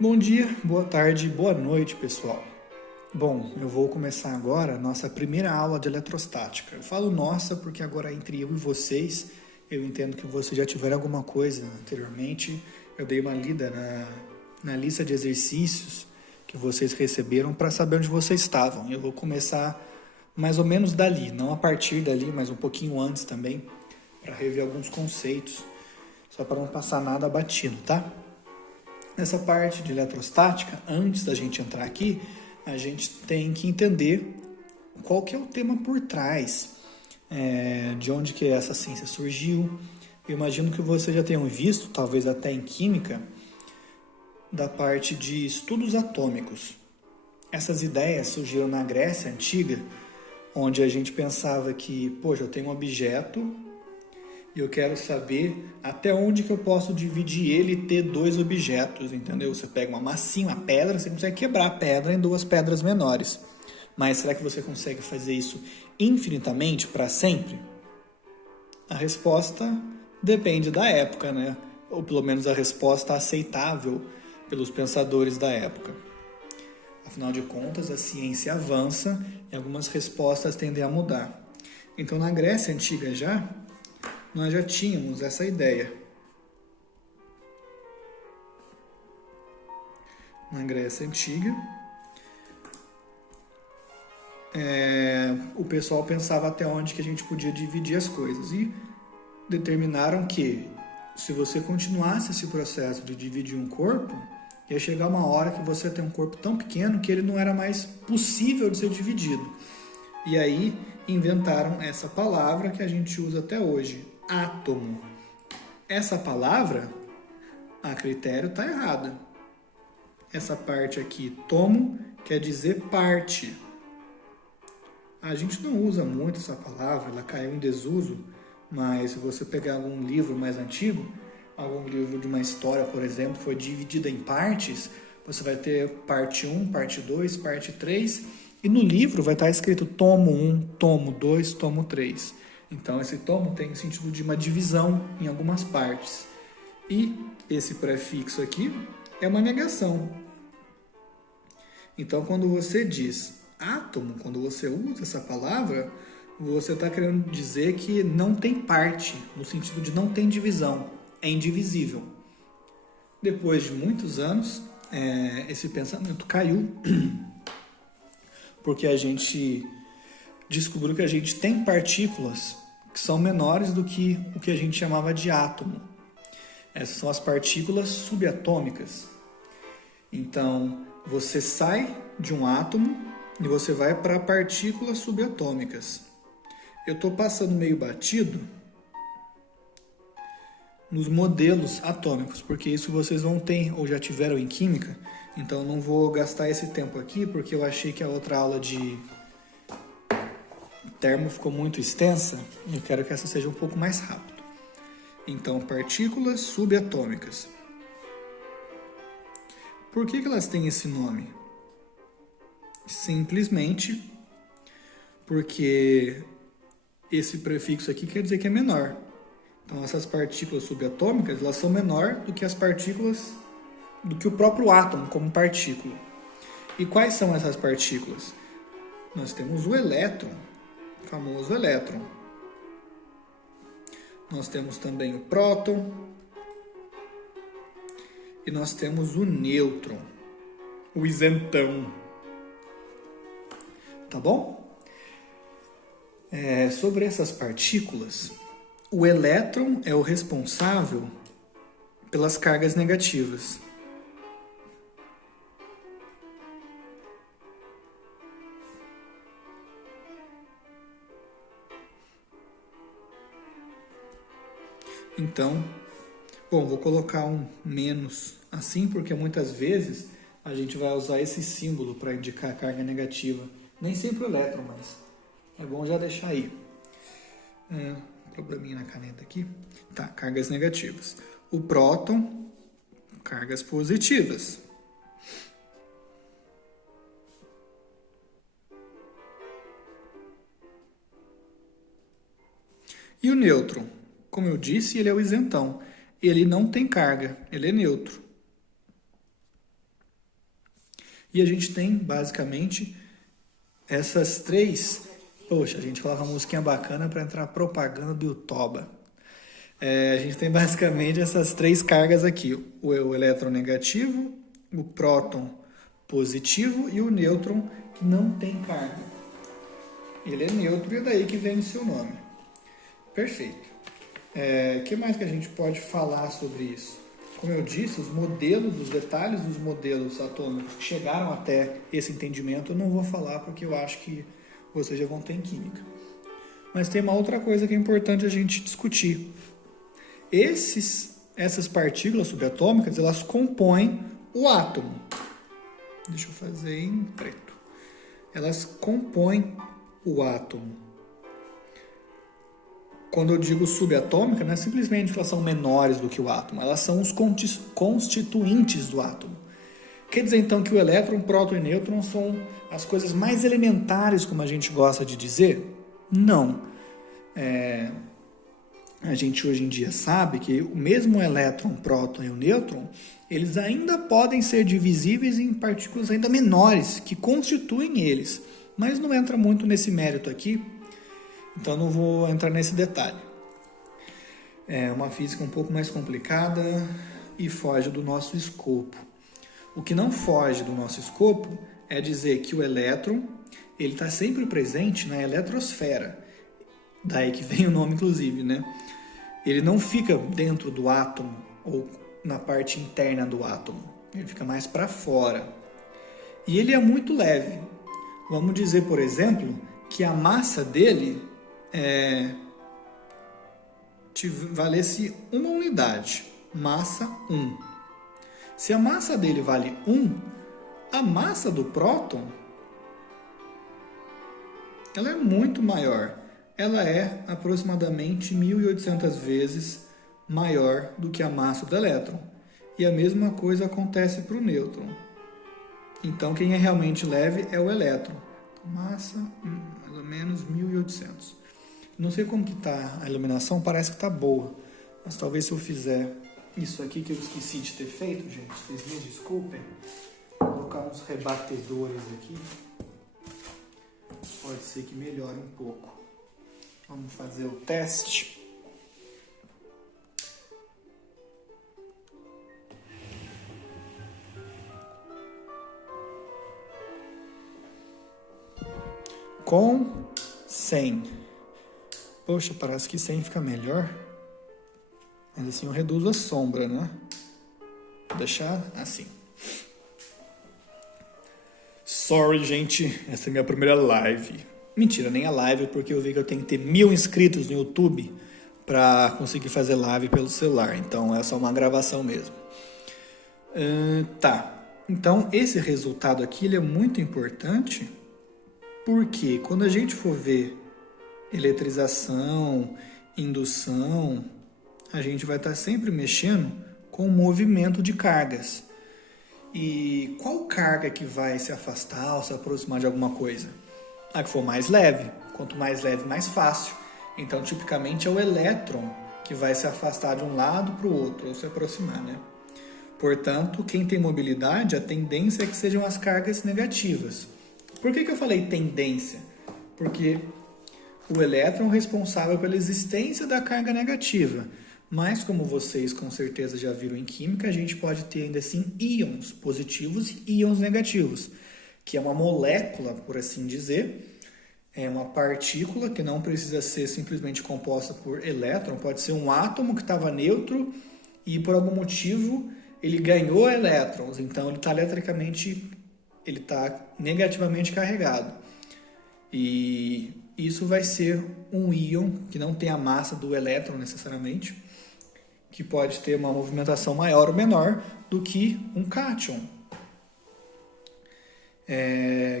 Bom dia, boa tarde, boa noite, pessoal. Bom, eu vou começar agora a nossa primeira aula de eletrostática. Eu falo nossa porque agora entre eu e vocês, eu entendo que vocês já tiveram alguma coisa anteriormente. Eu dei uma lida na lista de exercícios que vocês receberam para saber onde vocês estavam. Eu vou começar mais ou menos dali, não a partir dali, mas um pouquinho antes também, para rever alguns conceitos, só para não passar nada batido, tá? Nessa parte de eletrostática, antes da gente entrar aqui, a gente tem que entender qual que é o tema por trás, de onde que essa ciência surgiu. Eu imagino que vocês já tenham visto, talvez até em química, da parte de estudos atômicos. Essas ideias surgiram na Grécia Antiga, onde a gente pensava que, poxa, eu tenho um objeto e eu quero saber até onde que eu posso dividir ele e ter dois objetos, entendeu? Você pega uma massinha, uma pedra, você consegue quebrar a pedra em duas pedras menores. Mas será que você consegue fazer isso infinitamente, para sempre? A resposta depende da época, né? Ou pelo menos a resposta aceitável pelos pensadores da época. Afinal de contas, a ciência avança e algumas respostas tendem a mudar. Então, na Grécia Antiga nós já tínhamos essa ideia. Na Grécia Antiga, o pessoal pensava até onde que a gente podia dividir as coisas e determinaram que se você continuasse esse processo de dividir um corpo, ia chegar uma hora que você tem um corpo tão pequeno que ele não era mais possível de ser dividido. E aí inventaram essa palavra que a gente usa até hoje, átomo. Essa palavra, a critério, está errada. Essa parte aqui, tomo, quer dizer parte. A gente não usa muito essa palavra, ela caiu em desuso, mas se você pegar algum livro mais antigo, algum livro de uma história, por exemplo, foi dividida em partes, você vai ter parte 1, parte 2, parte 3, e no livro vai estar escrito tomo 1, tomo 2, tomo 3. Então esse tomo tem o sentido de uma divisão em algumas partes. E esse prefixo aqui é uma negação. Então quando você diz átomo, quando você usa essa palavra, você está querendo dizer que não tem parte, no sentido de não tem divisão, é indivisível. Depois de muitos anos, esse pensamento caiu, porque a gente descobriu que a gente tem partículas que são menores do que o que a gente chamava de átomo. Essas são as partículas subatômicas. Então, você sai de um átomo e você vai para partículas subatômicas. Eu estou passando meio batido nos modelos atômicos, porque isso vocês vão ter ou já tiveram em química. Então, não vou gastar esse tempo aqui, porque eu achei que a outra aula de termo ficou muito extensa e eu quero que essa seja um pouco mais rápido. Então, partículas subatômicas. Por que elas têm esse nome? Simplesmente porque esse prefixo aqui quer dizer que é menor. Então, essas partículas subatômicas, elas são menor do que as partículas, do que o próprio átomo como partícula. E quais são essas partículas? Nós temos o elétron, o famoso elétron. Nós temos também o próton e nós temos o nêutron, o isentão. Tá bom? Sobre essas partículas, o elétron é o responsável pelas cargas negativas. Então, bom, vou colocar um menos assim, porque muitas vezes a gente vai usar esse símbolo para indicar a carga negativa. Nem sempre o elétron, mas é bom já deixar aí. Probleminha na caneta aqui. Tá, cargas negativas. O próton, cargas positivas. E o nêutron? Como eu disse, ele é o isentão. Ele não tem carga, ele é neutro. E a gente tem, basicamente, essas três... Poxa, a gente coloca uma musiquinha bacana para entrar propaganda do Youtoba. A gente tem basicamente essas três cargas aqui. O elétron negativo, o próton positivo e o nêutron que não tem carga. Ele é neutro e é daí que vem o seu nome. Perfeito. O que mais que a gente pode falar sobre isso? Como eu disse, os detalhes dos modelos atômicos que chegaram até esse entendimento eu não vou falar porque eu acho que vocês já vão ter em química. Mas tem uma outra coisa que é importante a gente discutir. Essas partículas subatômicas, elas compõem o átomo. Deixa eu fazer em preto. Elas compõem o átomo. Quando eu digo subatômica, não é simplesmente que elas são menores do que o átomo, elas são os constituintes do átomo. Quer dizer então que o elétron, próton e nêutron são as coisas mais elementares, como a gente gosta de dizer? Não. A gente hoje em dia sabe que o mesmo elétron, próton e o nêutron, eles ainda podem ser divisíveis em partículas ainda menores, que constituem eles. Mas não entra muito nesse mérito aqui, então não vou entrar nesse detalhe. É uma física um pouco mais complicada e foge do nosso escopo. O que não foge do nosso escopo é dizer que o elétron ele está sempre presente na eletrosfera. Daí que vem o nome, inclusive, né? Ele não fica dentro do átomo ou na parte interna do átomo. Ele fica mais para fora. E ele é muito leve. Vamos dizer, por exemplo, que a massa dele valesse uma unidade. Massa 1. Se a massa dele vale 1, a massa do próton ela é muito maior. Ela é aproximadamente 1.800 vezes maior do que a massa do elétron. E a mesma coisa acontece para o nêutron. Então, quem é realmente leve é o elétron. Massa, mais ou menos 1.800. Não sei como que está a iluminação, parece que está boa. Mas talvez se eu fizer isso aqui que eu esqueci de ter feito, gente, vocês me desculpem. Vou colocar uns rebatedores aqui. Pode ser que melhore um pouco. Vamos fazer o teste. Com 100. Poxa, parece que 100 fica melhor. Mas assim eu reduzo a sombra, né? Vou deixar assim. Sorry, gente. Essa é a minha primeira live. Mentira, nem a live, porque eu vi que eu tenho que ter 1.000 inscritos no YouTube para conseguir fazer live pelo celular. Então, é só uma gravação mesmo. Tá. Então, esse resultado aqui ele é muito importante porque quando a gente for ver eletrização, indução, a gente vai estar sempre mexendo com o movimento de cargas. E qual carga que vai se afastar ou se aproximar de alguma coisa? A que for mais leve. Quanto mais leve, mais fácil. Então, tipicamente, é o elétron que vai se afastar de um lado para o outro, ou se aproximar, né? Portanto, quem tem mobilidade, a tendência é que sejam as cargas negativas. Por que eu falei tendência? Porque o elétron é responsável pela existência da carga negativa. Mas, como vocês com certeza já viram em química, a gente pode ter ainda assim íons positivos e íons negativos, que é uma molécula, por assim dizer, é uma partícula que não precisa ser simplesmente composta por elétron, pode ser um átomo que estava neutro e por algum motivo ele ganhou elétrons, então ele está negativamente carregado. E isso vai ser um íon que não tem a massa do elétron necessariamente, que pode ter uma movimentação maior ou menor do que um cátion,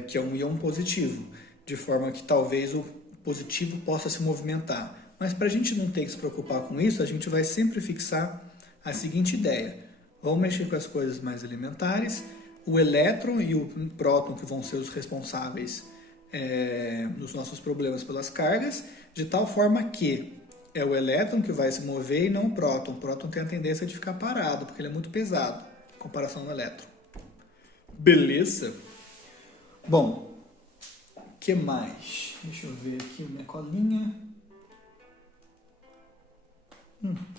que é um íon positivo, de forma que talvez o positivo possa se movimentar. Mas para a gente não ter que se preocupar com isso, a gente vai sempre fixar a seguinte ideia. Vamos mexer com as coisas mais elementares, o elétron e o próton que vão ser os responsáveis nos nossos problemas pelas cargas, de tal forma que é o elétron que vai se mover e não o próton. O próton tem a tendência de ficar parado, porque ele é muito pesado, em comparação ao elétron. Beleza? Bom, o que mais? Deixa eu ver aqui minha colinha.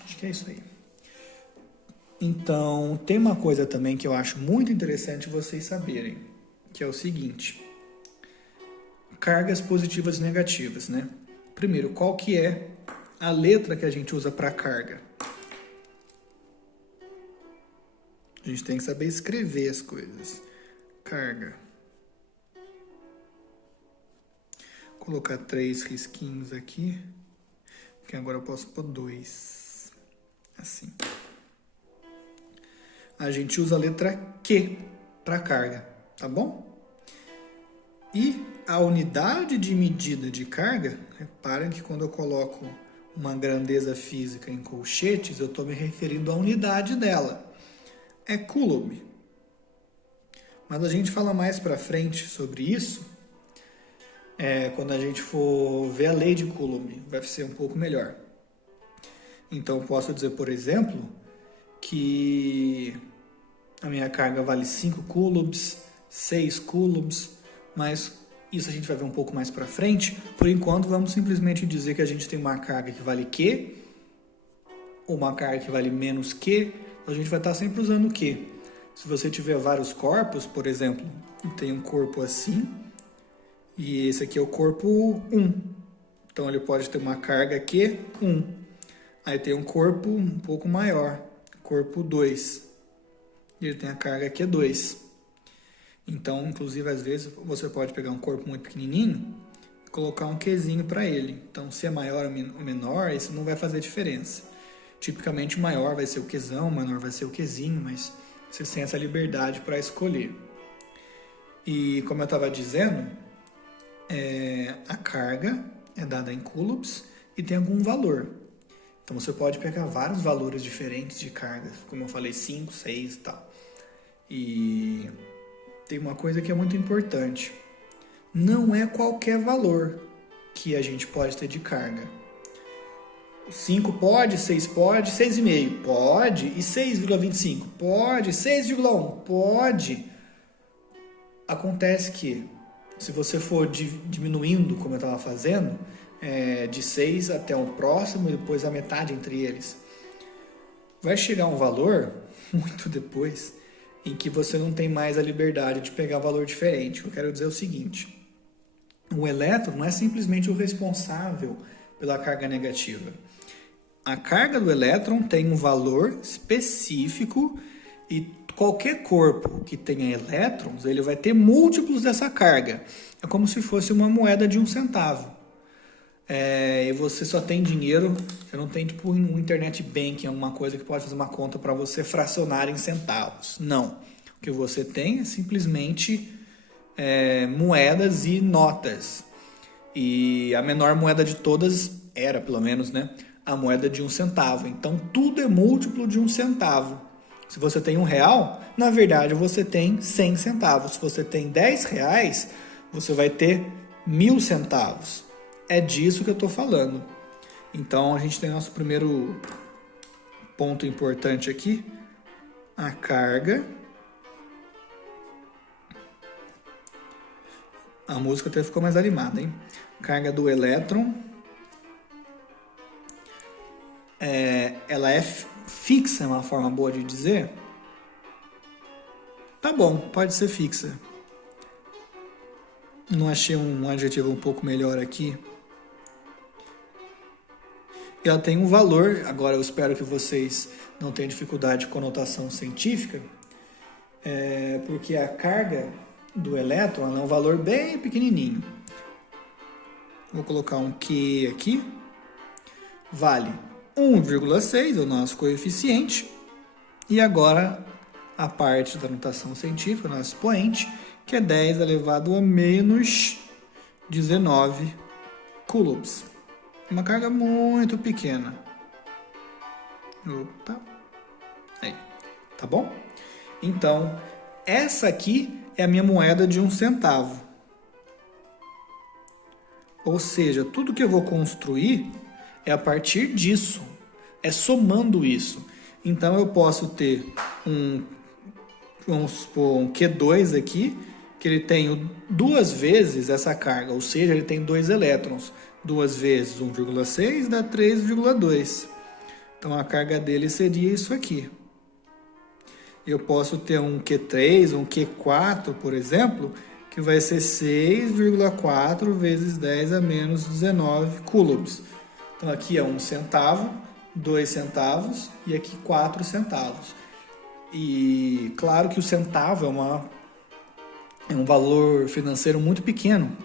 Acho que é isso aí. Então, tem uma coisa também que eu acho muito interessante vocês saberem, que é o seguinte: cargas positivas e negativas, né? Primeiro, qual que é a letra que a gente usa para carga? A gente tem que saber escrever as coisas. Carga. Vou colocar 3 risquinhos aqui, porque agora eu posso pôr 2. Assim. A gente usa a letra Q para carga, tá bom? E a unidade de medida de carga, reparem que quando eu coloco uma grandeza física em colchetes, eu estou me referindo à unidade dela. É coulomb. Mas a gente fala mais para frente sobre isso, quando a gente for ver a lei de Coulomb, vai ser um pouco melhor. Então, eu posso dizer, por exemplo, que a minha carga vale 5 coulombs, 6 coulombs, mas isso a gente vai ver um pouco mais para frente. Por enquanto, vamos simplesmente dizer que a gente tem uma carga que vale Q, ou uma carga que vale menos Q. A gente vai estar sempre usando o Q. Se você tiver vários corpos, por exemplo, tem um corpo assim, e esse aqui é o corpo 1. Então, ele pode ter uma carga Q1. Aí tem um corpo um pouco maior, corpo 2. E ele tem a carga Q2. Então, inclusive, às vezes, você pode pegar um corpo muito pequenininho e colocar um Qzinho para ele. Então, se é maior ou menor, isso não vai fazer diferença. Tipicamente, o maior vai ser o Qzão, o menor vai ser o Qzinho, mas você tem essa liberdade para escolher. E, como eu estava dizendo, a carga é dada em coulombs e tem algum valor. Então, você pode pegar vários valores diferentes de carga, como eu falei, 5, 6 e tal. E tem uma coisa que é muito importante. Não é qualquer valor que a gente pode ter de carga. 5 pode, 6 pode, 6,5 pode, e 6,25 pode, 6,1 pode. Acontece que, se você for diminuindo, como eu estava fazendo, de 6 até o próximo e depois a metade entre eles, vai chegar um valor, muito depois, em que você não tem mais a liberdade de pegar valor diferente. Eu quero dizer o seguinte: o elétron não é simplesmente o responsável pela carga negativa. A carga do elétron tem um valor específico e qualquer corpo que tenha elétrons, ele vai ter múltiplos dessa carga. É como se fosse uma moeda de 1 centavo. E você só tem dinheiro, você não tem tipo um internet banking, alguma coisa que pode fazer uma conta para você fracionar em centavos. Não. O que você tem é simplesmente moedas e notas. E a menor moeda de todas era, pelo menos, né, a moeda de 1 centavo. Então, tudo é múltiplo de 1 centavo. Se você tem R$1, na verdade, você tem 100 centavos. Se você tem R$10, você vai ter 1.000 centavos. É disso que eu estou falando. Então, a gente tem nosso primeiro ponto importante aqui. A carga. A música até ficou mais animada, hein? Carga do elétron. Ela é fixa, é uma forma boa de dizer? Tá bom, pode ser fixa. Não achei um adjetivo um pouco melhor aqui. Ela tem um valor, agora eu espero que vocês não tenham dificuldade com conotação científica, porque a carga do elétron é um valor bem pequenininho. Vou colocar um Q aqui. Vale 1,6, é o nosso coeficiente. E agora a parte da notação científica, o nosso expoente, que é 10 elevado a menos 19 coulombs. Uma carga muito pequena. Opa. Aí. Tá bom? Então, essa aqui é a minha moeda de 1 centavo. Ou seja, tudo que eu vou construir é a partir disso. É somando isso. Então, eu posso ter um vamos supor um Q2 aqui, que ele tem duas vezes essa carga, ou seja, ele tem 2 elétrons. 2 vezes 1,6 dá 3,2. Então a carga dele seria isso aqui. Eu posso ter um Q3, um Q4, por exemplo, que vai ser 6,4 vezes 10 a menos 19 coulombs. Então aqui é 1 centavo, 2 centavos e aqui 4 centavos. E claro que o centavo é um valor financeiro muito pequeno.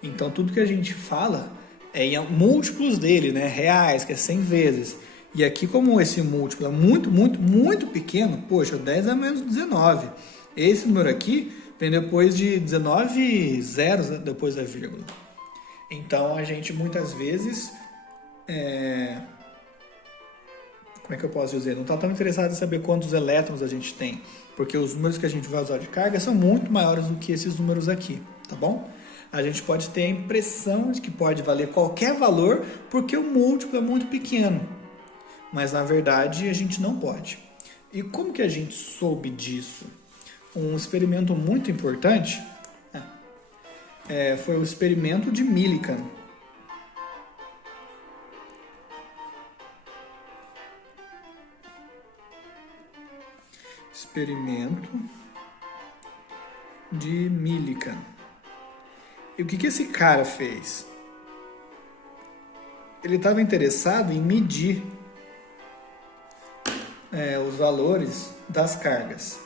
Então tudo que a gente fala é em múltiplos dele, né? Reais, que é 100 vezes. E aqui, como esse múltiplo é muito, muito, muito pequeno, poxa, 10 a menos 19. Esse número aqui vem depois de 19 zeros depois da vírgula. Então a gente muitas vezes como é que eu posso dizer? Não está tão interessado em saber quantos elétrons a gente tem, porque os números que a gente vai usar de carga são muito maiores do que esses números aqui, tá bom? A gente pode ter a impressão de que pode valer qualquer valor porque o múltiplo é muito pequeno, mas na verdade a gente não pode. E como que a gente soube disso? Um experimento muito importante foi o experimento de Millikan. Experimento de Millikan. E o que esse cara fez? Ele estava interessado em medir os valores das cargas.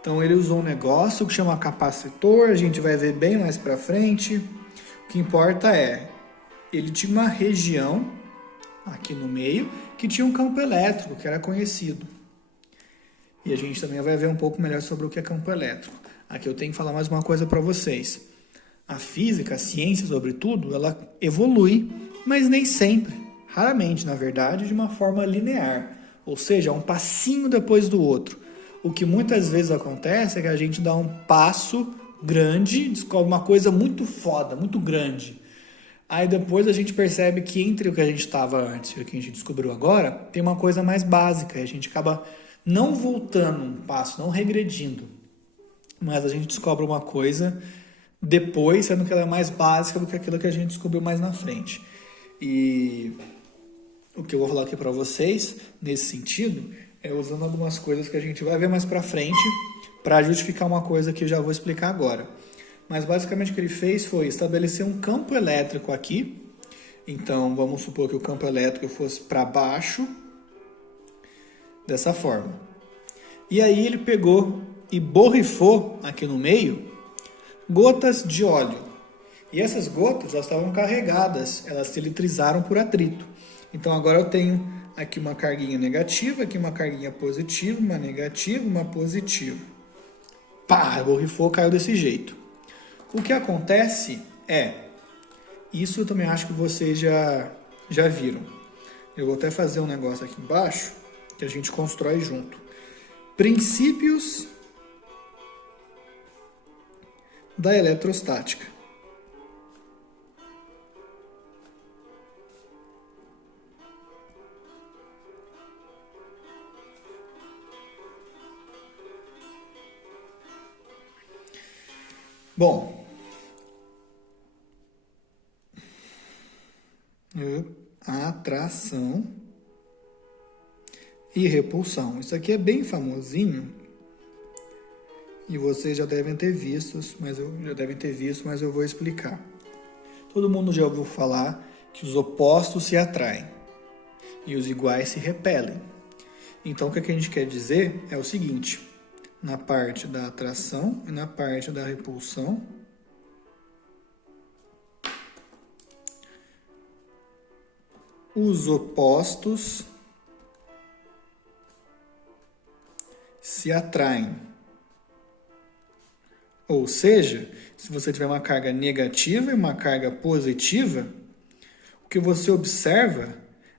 Então ele usou um negócio que chama capacitor, a gente vai ver bem mais para frente. O que importa é, ele tinha uma região aqui no meio que tinha um campo elétrico que era conhecido. E a gente também vai ver um pouco melhor sobre o que é campo elétrico. Aqui eu tenho que falar mais uma coisa para vocês. A física, a ciência, sobretudo, ela evolui, mas nem sempre, raramente, na verdade, de uma forma linear. Ou seja, um passinho depois do outro. O que muitas vezes acontece é que a gente dá um passo grande, descobre uma coisa muito foda, muito grande. Aí depois a gente percebe que entre o que a gente estava antes e o que a gente descobriu agora, tem uma coisa mais básica. E a gente acaba não voltando um passo, não regredindo. Mas a gente descobre uma coisa depois, sendo que ela é mais básica do que aquilo que a gente descobriu mais na frente. E o que eu vou falar aqui para vocês, nesse sentido, é usando algumas coisas que a gente vai ver mais para frente para justificar uma coisa que eu já vou explicar agora. Mas basicamente o que ele fez foi estabelecer um campo elétrico aqui. Então vamos supor que o campo elétrico fosse para baixo, dessa forma. E aí ele pegou e borrifou aqui no meio gotas de óleo. E essas gotas elas estavam carregadas, elas se eletrizaram por atrito. Então agora eu tenho aqui uma carguinha negativa, aqui uma carguinha positiva, uma negativa, uma positiva. Pá, borrifou, caiu desse jeito. O que acontece isso eu também acho que vocês já viram. Eu vou até fazer um negócio aqui embaixo que a gente constrói junto. Princípios da eletrostática. Bom, atração e repulsão. Isso aqui é bem famosinho e vocês já devem ter visto, mas eu vou explicar. Todo mundo já ouviu falar que os opostos se atraem e os iguais se repelem. Então o que a gente quer dizer é o seguinte: na parte da atração e na parte da repulsão, os opostos se atraem. Ou seja, se você tiver uma carga negativa e uma carga positiva, o que você observa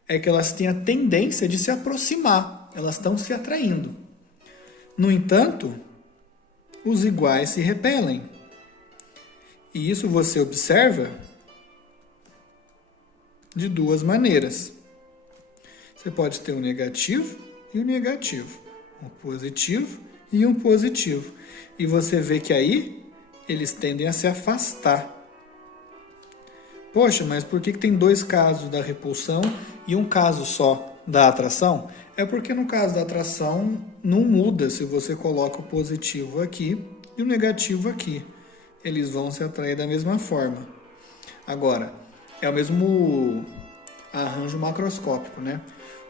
é que elas têm a tendência de se aproximar, elas estão se atraindo. No entanto, os iguais se repelem. E isso você observa de duas maneiras. Você pode ter um negativo e um negativo, um positivo e um positivo. E você vê que aí eles tendem a se afastar. Poxa, mas por que tem dois casos da repulsão e um caso só da atração? É porque no caso da atração não muda se você coloca o positivo aqui e o negativo aqui. Eles vão se atrair da mesma forma. Agora, é o mesmo arranjo macroscópico, né?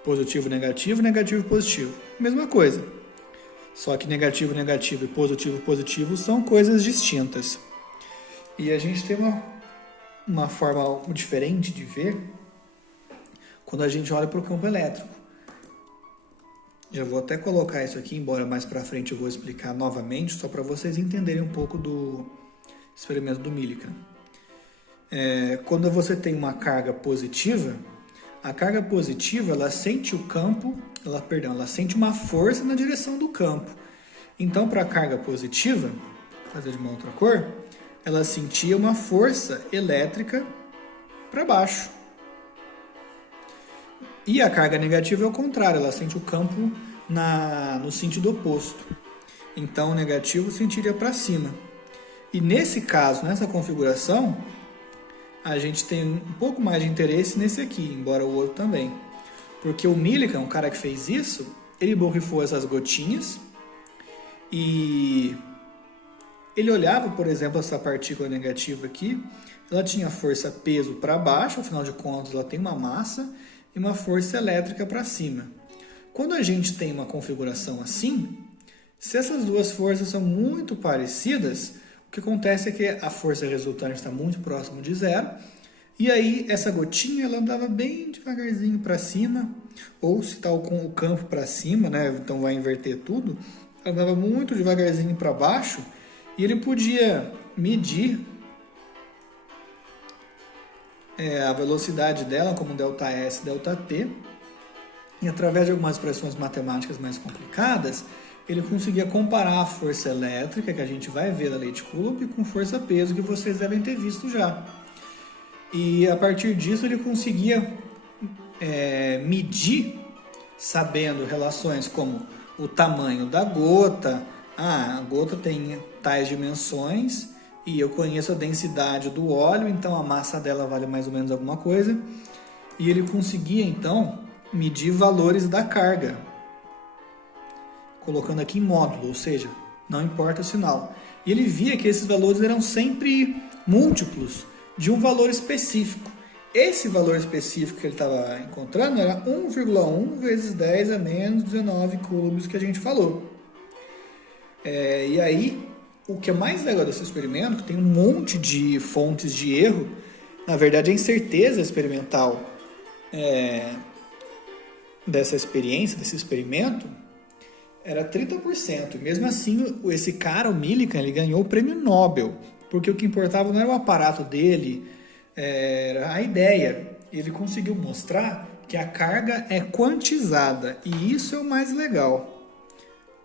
Positivo, negativo, positivo. Mesma coisa. Só que negativo, negativo e positivo são coisas distintas. E a gente tem uma forma diferente de ver quando a gente olha para o campo elétrico. Já vou até colocar isso aqui, embora mais para frente eu vou explicar novamente, só para vocês entenderem um pouco do experimento do Millikan. Quando você tem uma carga positiva, a carga positiva ela sente o campo, ela sente uma força na direção do campo. Então, para a carga positiva, vou fazer de uma outra cor, ela sentia uma força elétrica para baixo. E a carga negativa é o contrário, ela sente o campo no sentido oposto. Então, o negativo sentiria para cima. E nesse caso, nessa configuração, a gente tem um pouco mais de interesse nesse aqui, embora o outro também. Porque o Millikan, o cara que fez isso, ele borrifou essas gotinhas e ele olhava, por exemplo, essa partícula negativa aqui, ela tinha força peso para baixo, afinal de contas ela tem uma massa, e uma força elétrica para cima. Quando a gente tem uma configuração assim, se essas duas forças são muito parecidas, o que acontece é que a força resultante está muito próximo de zero, e aí essa gotinha ela andava bem devagarzinho para cima, ou se está com o campo para cima, né, então vai inverter tudo, ela andava muito devagarzinho para baixo, e ele podia medir a velocidade dela como ΔS, ΔT, e através de algumas expressões matemáticas mais complicadas, ele conseguia comparar a força elétrica, que a gente vai ver da lei de Coulomb, com força-peso, que vocês devem ter visto já. E a partir disso ele conseguia medir, sabendo relações como o tamanho da gota, a gota tem tais dimensões, e eu conheço a densidade do óleo, então a massa dela vale mais ou menos alguma coisa. E ele conseguia, então, medir valores da carga, colocando aqui em módulo, ou seja, não importa o sinal. E ele via que esses valores eram sempre múltiplos de um valor específico. Esse valor específico que ele estava encontrando era 1,1 vezes 10 a menos 19 coulombs que a gente falou. E aí, o que é mais legal desse experimento, que tem um monte de fontes de erro, na verdade a incerteza experimental dessa experiência, desse experimento, era 30%. E mesmo assim, esse cara, o Millikan, ele ganhou o prêmio Nobel, porque o que importava não era o aparato dele, era a ideia. Ele conseguiu mostrar que a carga é quantizada, e isso é o mais legal.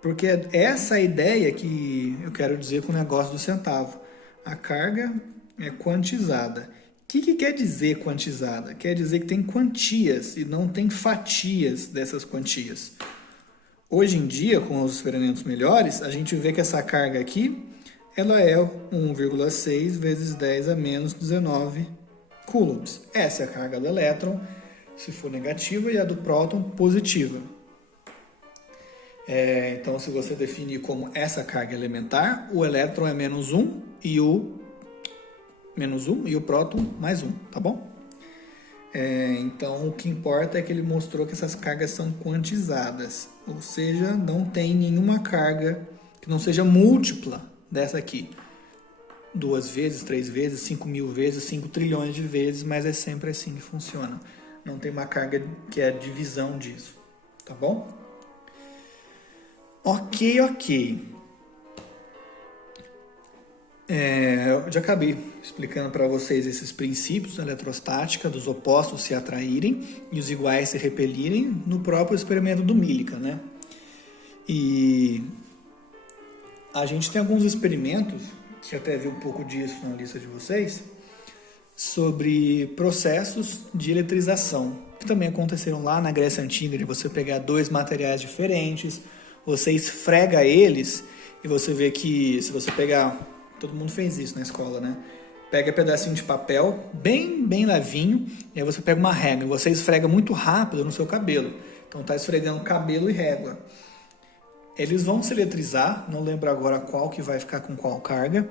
Porque é essa a ideia que eu quero dizer com o negócio do centavo. A carga é quantizada. O que quer dizer quantizada? Quer dizer que tem quantias e não tem fatias dessas quantias. Hoje em dia, com os experimentos melhores, a gente vê que essa carga aqui, ela é 1,6 vezes 10 a menos 19 coulombs. Essa é a carga do elétron, se for negativa, e a do próton positiva. Então, se você definir como essa carga elementar, o elétron é menos 1 e o próton mais 1, tá bom? Então, o que importa é que ele mostrou que essas cargas são quantizadas, ou seja, não tem nenhuma carga que não seja múltipla dessa aqui. 2 vezes, 3 vezes, 5.000 vezes, 5 trilhões de vezes, mas é sempre assim que funciona. Não tem uma carga que é a divisão disso, tá bom? Ok. Eu já acabei explicando para vocês esses princípios da eletrostática, dos opostos se atraírem e os iguais se repelirem no próprio experimento do Millikan, né? E a gente tem alguns experimentos, que até vi um pouco disso na lista de vocês, sobre processos de eletrização, que também aconteceram lá na Grécia Antiga, de você pegar dois materiais diferentes, você esfrega eles e você vê que se você pegar, todo mundo fez isso na escola, né? Pega pedacinho de papel, bem levinho, e aí você pega uma régua e você esfrega muito rápido no seu cabelo. Então tá esfregando cabelo e régua. Eles vão se eletrizar, não lembro agora qual que vai ficar com qual carga.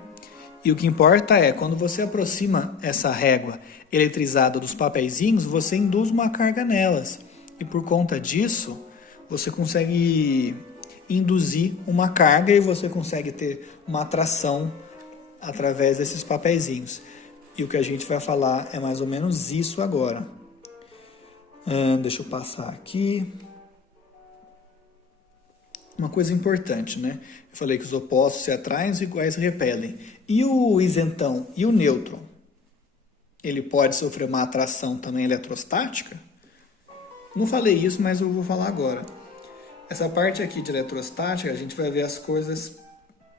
E o que importa é, quando você aproxima essa régua eletrizada dos papeizinhos, você induz uma carga nelas. E por conta disso, você consegue induzir uma carga e você consegue ter uma atração através desses papeizinhos. E o que a gente vai falar é mais ou menos isso agora. Deixa eu passar aqui. Uma coisa importante, né? Eu falei que os opostos se atraem, os iguais se repelem. E o isentão e o nêutron? Ele pode sofrer uma atração também eletrostática? Não falei isso, mas eu vou falar agora. Essa parte aqui de eletrostática, a gente vai ver as coisas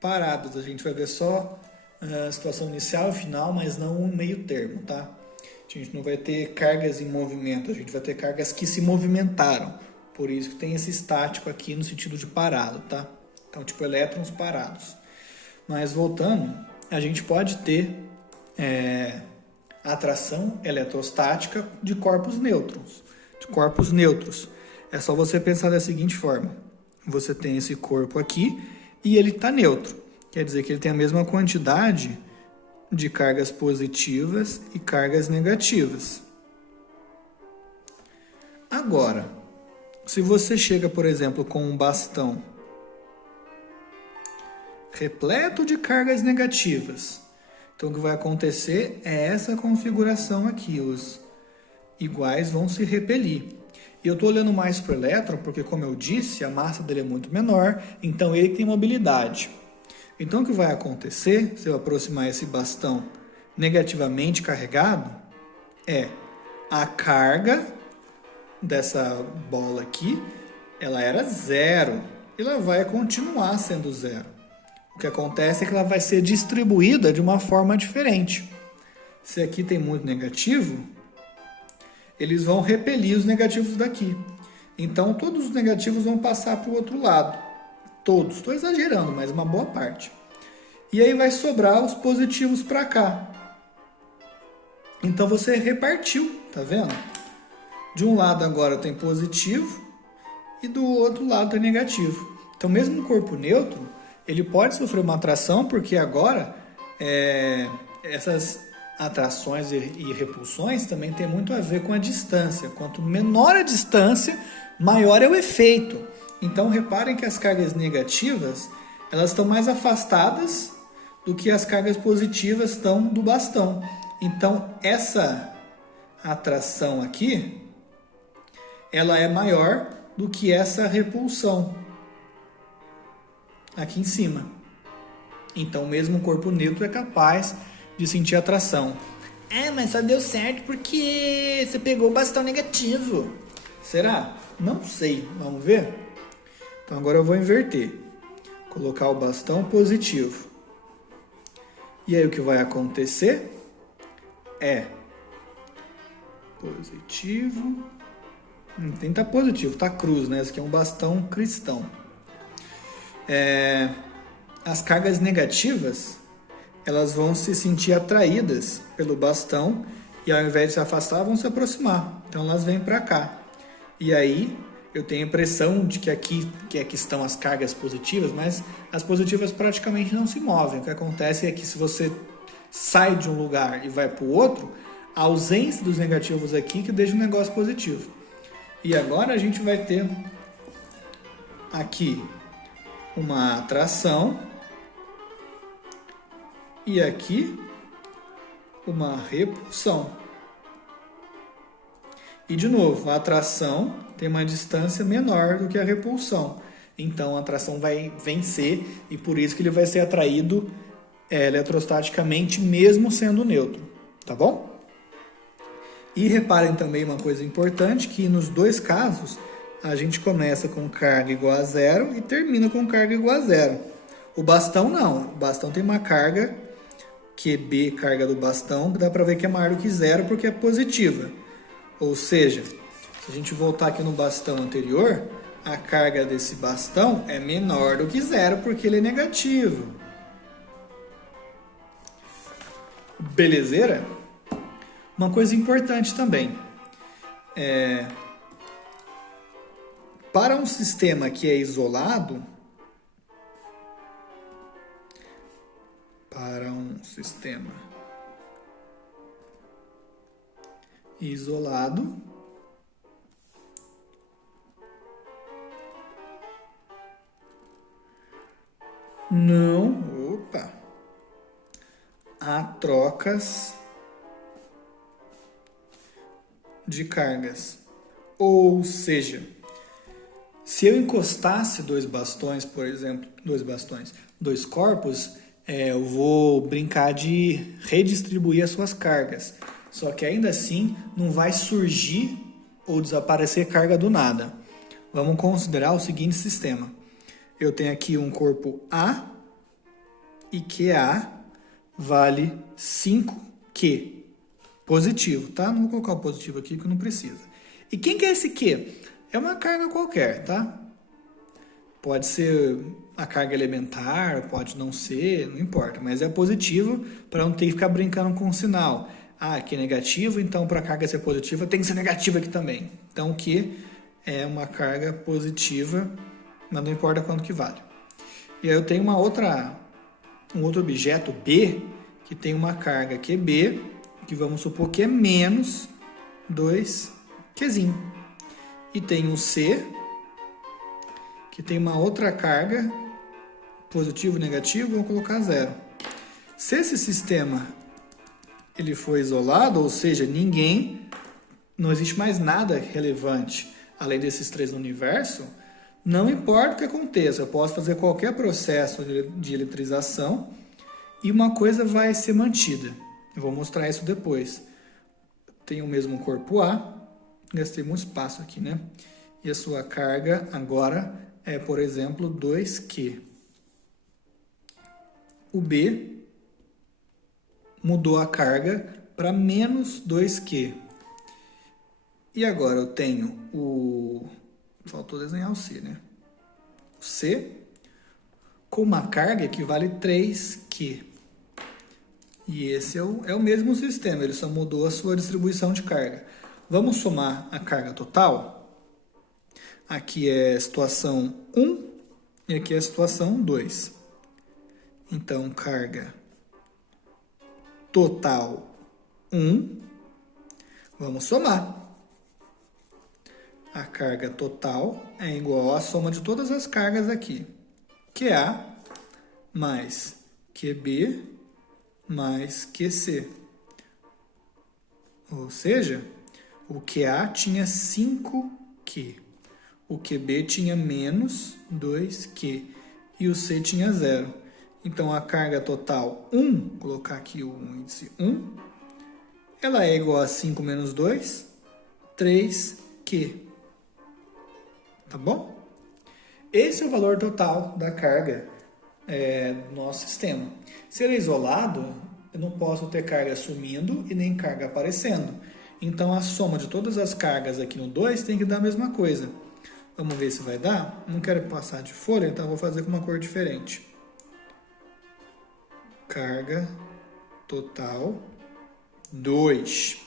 paradas. A gente vai ver só a situação inicial e final, mas não um meio termo, tá? A gente não vai ter cargas em movimento, a gente vai ter cargas que se movimentaram. Por isso que tem esse estático aqui no sentido de parado, tá? Então, tipo elétrons parados. Mas voltando, a gente pode ter atração eletrostática de corpos nêutrons. De corpos neutros. É só você pensar da seguinte forma. Você tem esse corpo aqui e ele está neutro. Quer dizer que ele tem a mesma quantidade de cargas positivas e cargas negativas. Agora, se você chega, por exemplo, com um bastão repleto de cargas negativas, então o que vai acontecer é essa configuração aqui, os iguais vão se repelir. E eu estou olhando mais para o elétron porque, como eu disse, a massa dele é muito menor, então ele tem mobilidade. Então o que vai acontecer, se eu aproximar esse bastão negativamente carregado, é a carga dessa bola aqui, ela era zero, e ela vai continuar sendo zero. O que acontece é que ela vai ser distribuída de uma forma diferente. Se aqui tem muito negativo, eles vão repelir os negativos daqui. Então todos os negativos vão passar para o outro lado. Todos, estou exagerando, mas uma boa parte. E aí vai sobrar os positivos para cá. Então você repartiu, tá vendo? De um lado agora tem positivo e do outro lado tem negativo. Então mesmo no corpo neutro, ele pode sofrer uma atração porque agora essas atrações e repulsões também tem muito a ver com a distância. Quanto menor a distância, maior é o efeito. Então reparem que as cargas negativas, elas estão mais afastadas do que as cargas positivas estão do bastão. Então essa atração aqui, ela é maior do que essa repulsão aqui em cima. Então mesmo o corpo neutro é capaz de sentir atração. Mas só deu certo porque você pegou o bastão negativo. Será? Não sei. Vamos ver? Então agora eu vou inverter. Colocar o bastão positivo. E aí o que vai acontecer é positivo. Não tem que estar positivo, tá cruz, né? Esse aqui é um bastão cristão. As cargas negativas, elas vão se sentir atraídas pelo bastão e ao invés de se afastar, vão se aproximar. Então elas vêm para cá. E aí eu tenho a impressão de que aqui estão as cargas positivas, mas as positivas praticamente não se movem. O que acontece é que se você sai de um lugar e vai para o outro, a ausência dos negativos aqui que deixa o negócio positivo. E agora a gente vai ter aqui uma atração e aqui uma repulsão. E de novo, a atração tem uma distância menor do que a repulsão. Então a atração vai vencer e por isso que ele vai ser atraído eletrostaticamente mesmo sendo neutro, tá bom? E reparem também uma coisa importante, que nos dois casos a gente começa com carga igual a zero e termina com carga igual a zero. O bastão não, o bastão tem uma carga, QB, carga do bastão, que dá para ver que é maior do que zero porque é positiva. Ou seja, se a gente voltar aqui no bastão anterior, a carga desse bastão é menor do que zero, porque ele é negativo. Belezeira? Uma coisa importante também. Para um sistema que é isolado, não há trocas de cargas. Ou seja, se eu encostasse dois bastões, por exemplo, dois corpos, eu vou brincar de redistribuir as suas cargas. Só que ainda assim não vai surgir ou desaparecer carga do nada. Vamos considerar o seguinte sistema. Eu tenho aqui um corpo A e QA vale 5Q. Positivo, tá? Não vou colocar o positivo aqui porque não precisa. E quem que é esse Q? É uma carga qualquer, tá? Pode ser a carga elementar, pode não ser, não importa. Mas é positivo para não ter que ficar brincando com o sinal. Aqui é negativo, então para a carga ser positiva tem que ser negativa aqui também. Então o Q é uma carga positiva, mas não importa quanto que vale. E aí eu tenho um outro objeto B, que tem uma carga QB, que vamos supor que é menos 2Qzinho. E tem um C, que tem uma outra carga, positivo e negativo, vou colocar 0. Se esse sistema ele for isolado, ou seja, não existe mais nada relevante além desses três no universo, não importa o que aconteça, eu posso fazer qualquer processo de eletrização e uma coisa vai ser mantida. Eu vou mostrar isso depois. Tem o mesmo corpo A, gastei muito espaço aqui, né? E a sua carga agora é, por exemplo, 2Q. O B mudou a carga para menos 2Q. E agora eu tenho faltou desenhar o C, né? O C com uma carga que vale 3Q. E esse é o mesmo sistema, ele só mudou a sua distribuição de carga. Vamos somar a carga total? Aqui é a situação 1 e aqui é a situação 2. Então, carga total 1. Vamos somar. A carga total é igual à soma de todas as cargas aqui. QA mais QB mais QC. Ou seja, o QA tinha 5Q. O QB tinha menos 2Q. E o C tinha 0. Então, a carga total 1, vou colocar aqui o índice 1, ela é igual a 5 menos 2, 3Q. Tá bom? Esse é o valor total da carga do nosso sistema. Se ele é isolado, eu não posso ter carga sumindo e nem carga aparecendo. Então, a soma de todas as cargas aqui no 2 tem que dar a mesma coisa. Vamos ver se vai dar? Não quero passar de folha, então vou fazer com uma cor diferente. Carga total 2.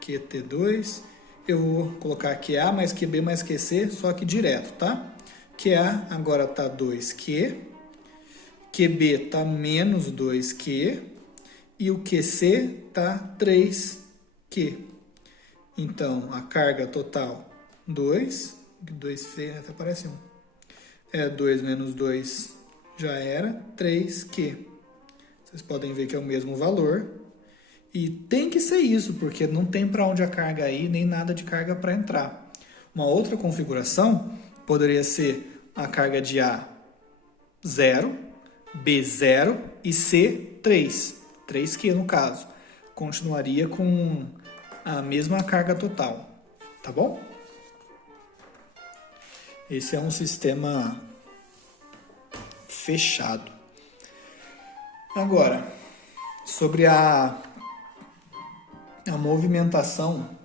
QT2. Eu vou colocar QA mais QB mais QC, só que direto, tá? QA agora está 2Q. QB está menos 2Q. E o QC está 3Q. Então, a carga total 2. 2 feio, até parece 1. 2 menos 2 já era 3Q. Vocês podem ver que é o mesmo valor. E tem que ser isso, porque não tem para onde a carga ir, nem nada de carga para entrar. Uma outra configuração poderia ser a carga de A 0, B 0 e C 3. 3Q no caso. Continuaria com a mesma carga total. Tá bom? Esse é um sistema fechado. Agora, sobre a movimentação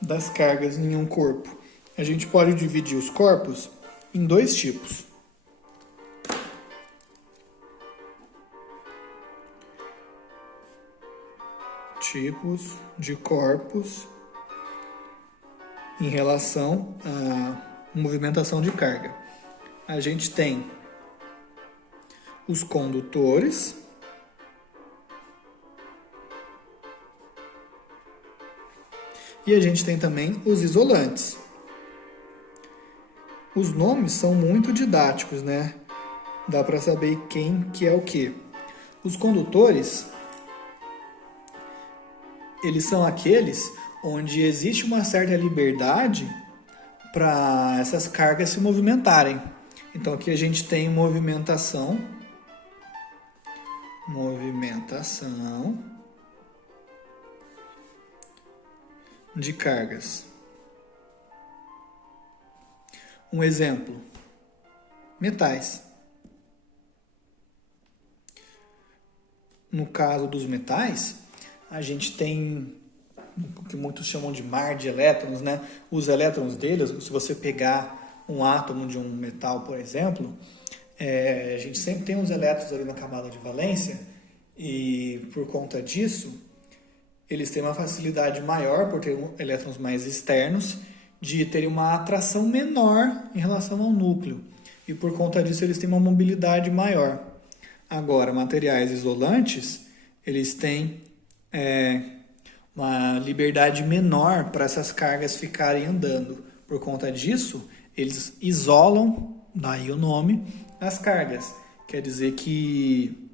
das cargas em um corpo. A gente pode dividir os corpos em dois tipos. Tipos de corpos em relação à movimentação de carga. A gente tem os condutores e a gente tem também os isolantes. Os nomes são muito didáticos, né? Dá para saber quem que é o quê. Os condutores, eles são aqueles onde existe uma certa liberdade para essas cargas se movimentarem. Então aqui a gente tem movimentação de cargas. Um exemplo, metais. No caso dos metais, a gente tem o que muitos chamam de mar de elétrons, né? Os elétrons deles, se você pegar um átomo de um metal, por exemplo, a gente sempre tem uns elétrons ali na camada de valência e por conta disso, eles têm uma facilidade maior, por ter elétrons mais externos, de terem uma atração menor em relação ao núcleo. E por conta disso, eles têm uma mobilidade maior. Agora, materiais isolantes, eles têm uma liberdade menor para essas cargas ficarem andando. Por conta disso, eles isolam, daí o nome, as cargas. Quer dizer que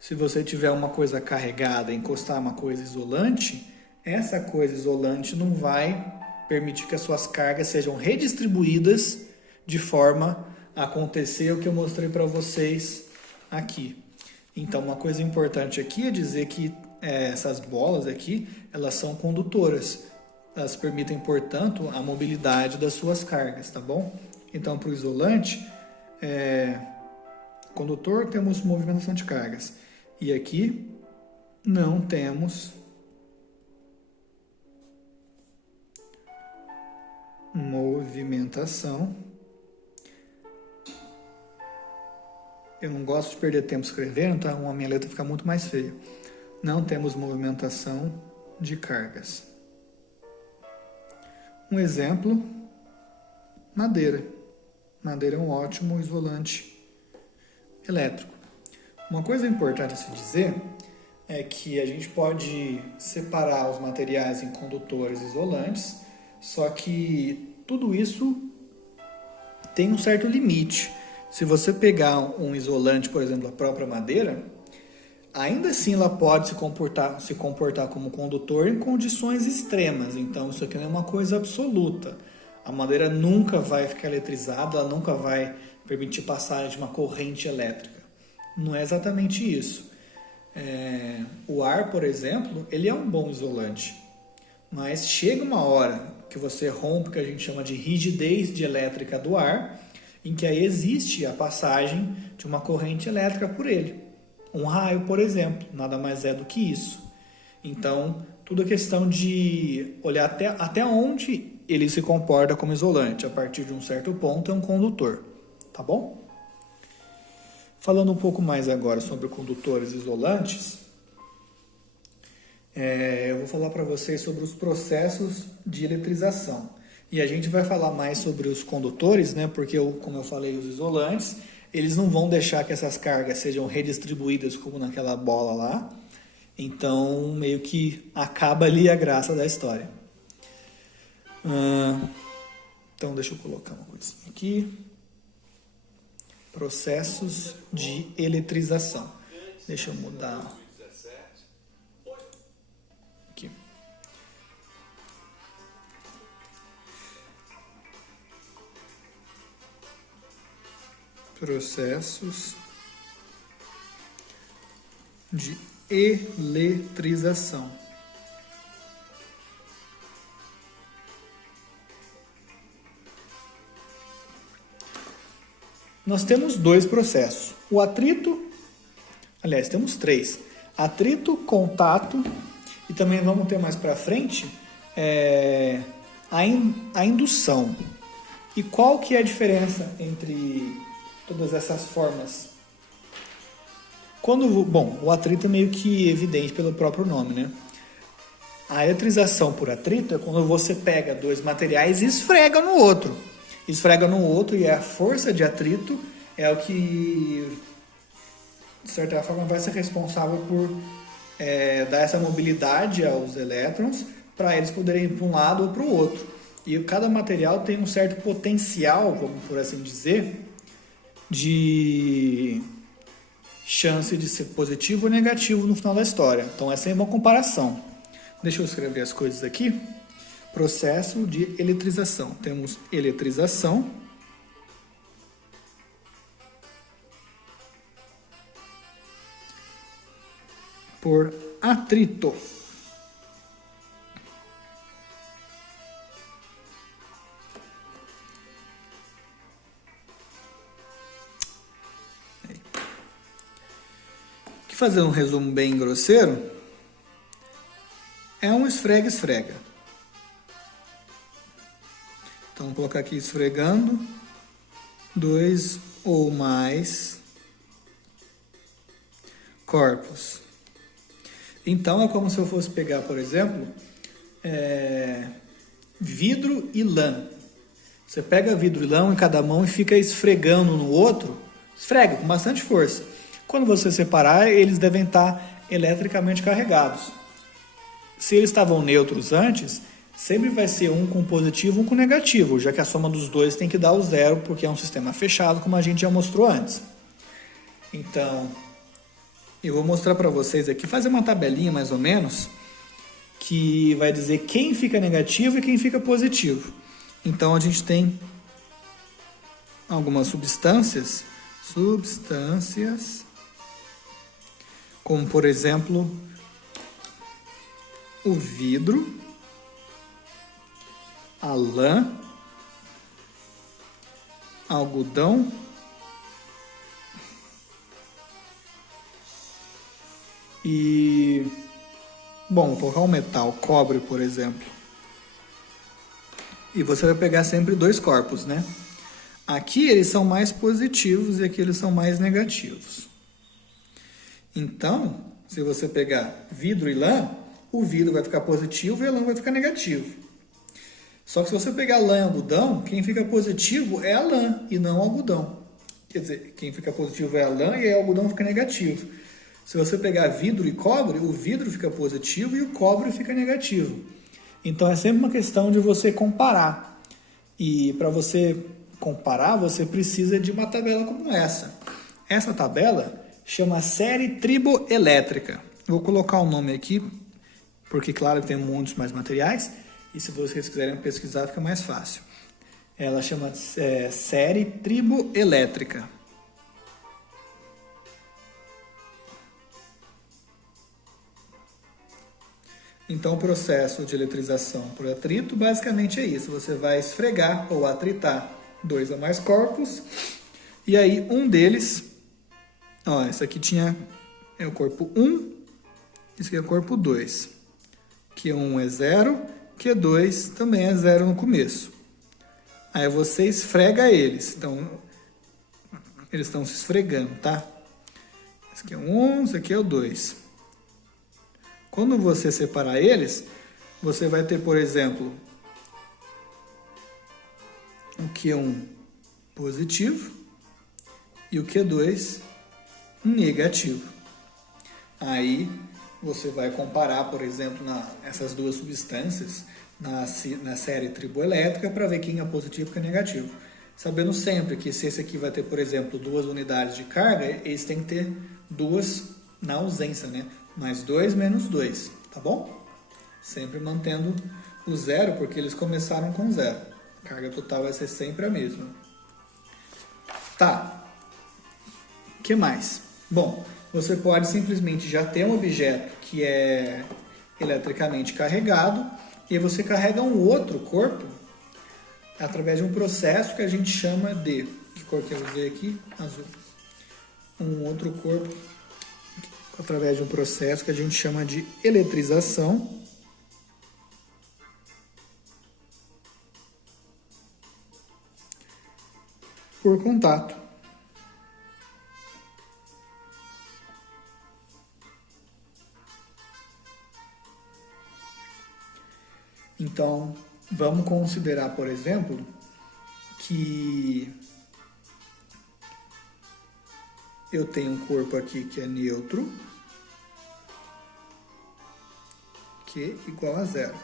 se você tiver uma coisa carregada e encostar uma coisa isolante, essa coisa isolante não vai permitir que as suas cargas sejam redistribuídas de forma a acontecer o que eu mostrei para vocês aqui. Então, uma coisa importante aqui é dizer que essas bolas aqui, elas são condutoras. Elas permitem, portanto, a mobilidade das suas cargas, tá bom? Então, para o isolante, condutor, temos movimentação de cargas. E aqui não temos movimentação. Eu não gosto de perder tempo escrevendo, então a minha letra fica muito mais feia. Não temos movimentação de cargas. Um exemplo, madeira. Madeira é um ótimo isolante elétrico. Uma coisa importante a se dizer é que a gente pode separar os materiais em condutores e isolantes, só que tudo isso tem um certo limite. Se você pegar um isolante, por exemplo, a própria madeira, ainda assim ela pode se comportar como condutor em condições extremas. Então isso aqui não é uma coisa absoluta. A madeira nunca vai ficar eletrizada, ela nunca vai permitir passagem de uma corrente elétrica. Não é exatamente isso. O ar, por exemplo, ele é um bom isolante. Mas chega uma hora que você rompe o que a gente chama de rigidez dielétrica do ar, em que aí existe a passagem de uma corrente elétrica por ele. Um raio, por exemplo, nada mais é do que isso. Então, tudo é questão de olhar até onde ele se comporta como isolante. A partir de um certo ponto é um condutor, tá bom? Falando um pouco mais agora sobre condutores isolantes, eu vou falar para vocês sobre os processos de eletrização. E a gente vai falar mais sobre os condutores, né? Porque, como eu falei, os isolantes, eles não vão deixar que essas cargas sejam redistribuídas como naquela bola lá. Então, meio que acaba ali a graça da história. Então, deixa eu colocar uma coisinha aqui. Processos de eletrização. Deixa eu mudar. Aqui. Processos de eletrização. Nós temos dois processos. O atrito, aliás, temos três. Atrito, contato e também vamos ter mais para frente a indução. E qual que é a diferença entre todas essas formas? Bom, o atrito é meio que evidente pelo próprio nome, né? A eletrização por atrito é quando você pega dois materiais e esfrega no outro. Esfrega no outro e a força de atrito é o que, de certa forma, vai ser responsável por dar essa mobilidade aos elétrons para eles poderem ir para um lado ou para o outro. E cada material tem um certo potencial, vamos por assim dizer, de chance de ser positivo ou negativo no final da história. Então essa é uma comparação. Deixa eu escrever as coisas aqui. Processo de eletrização. Temos eletrização. Por atrito. Aqui fazer um resumo bem grosseiro. É um esfrega-esfrega. Então, vou colocar aqui esfregando dois ou mais corpos. Então, é como se eu fosse pegar, por exemplo, vidro e lã. Você pega vidro e lã em cada mão e fica esfregando no outro, esfrega com bastante força. Quando você separar, eles devem estar eletricamente carregados. Se eles estavam neutros antes, sempre vai ser um com positivo e um com negativo, já que a soma dos dois tem que dar o zero, porque é um sistema fechado, como a gente já mostrou antes. Então, eu vou mostrar para vocês aqui, fazer uma tabelinha mais ou menos, que vai dizer quem fica negativo e quem fica positivo. Então, a gente tem algumas substâncias, como por exemplo, o vidro, a lã, algodão, e, bom, vou colocar um metal, cobre, por exemplo. E você vai pegar sempre dois corpos, né? Aqui eles são mais positivos e aqui eles são mais negativos. Então, se você pegar vidro e lã, o vidro vai ficar positivo e a lã vai ficar negativo. Só que se você pegar lã e algodão, quem fica positivo é a lã e não o algodão. Quer dizer, quem fica positivo é a lã e o algodão fica negativo. Se você pegar vidro e cobre, o vidro fica positivo e o cobre fica negativo. Então é sempre uma questão de você comparar. E para você comparar, você precisa de uma tabela como essa. Essa tabela chama série triboelétrica. Vou colocar o nome aqui, porque claro que tem muitos mais materiais, e se vocês quiserem pesquisar fica mais fácil. Ela chama série triboelétrica. Então o processo de eletrização por atrito basicamente é isso. Você vai esfregar ou atritar dois ou mais corpos, e aí um deles, esse aqui é o corpo 1, esse aqui é o corpo 2. Q1 é 0, Q2 também é 0 no começo. Aí você esfrega eles, então eles estão se esfregando, tá? Esse aqui é o 1, esse aqui é o 2. Quando você separar eles, você vai ter, por exemplo, o Q1 positivo e o Q2 negativo. Aí você vai comparar, por exemplo, essas duas substâncias na série triboelétrica para ver quem é positivo e quem é negativo. Sabendo sempre que se esse aqui vai ter, por exemplo, 2 unidades de carga, eles têm que ter 2 na ausência, né? Mais 2 menos 2, tá bom? Sempre mantendo o 0, porque eles começaram com 0. A carga total vai ser sempre a mesma. Tá. O que mais? Bom, você pode simplesmente já ter um objeto que é eletricamente carregado e aí você carrega um outro corpo através de um processo que a gente chama de... Que cor que eu usei aqui? Azul. Um outro corpo através de um processo que a gente chama de eletrização por contato. Então, vamos considerar, por exemplo, que eu tenho um corpo aqui que é neutro, Q igual a zero.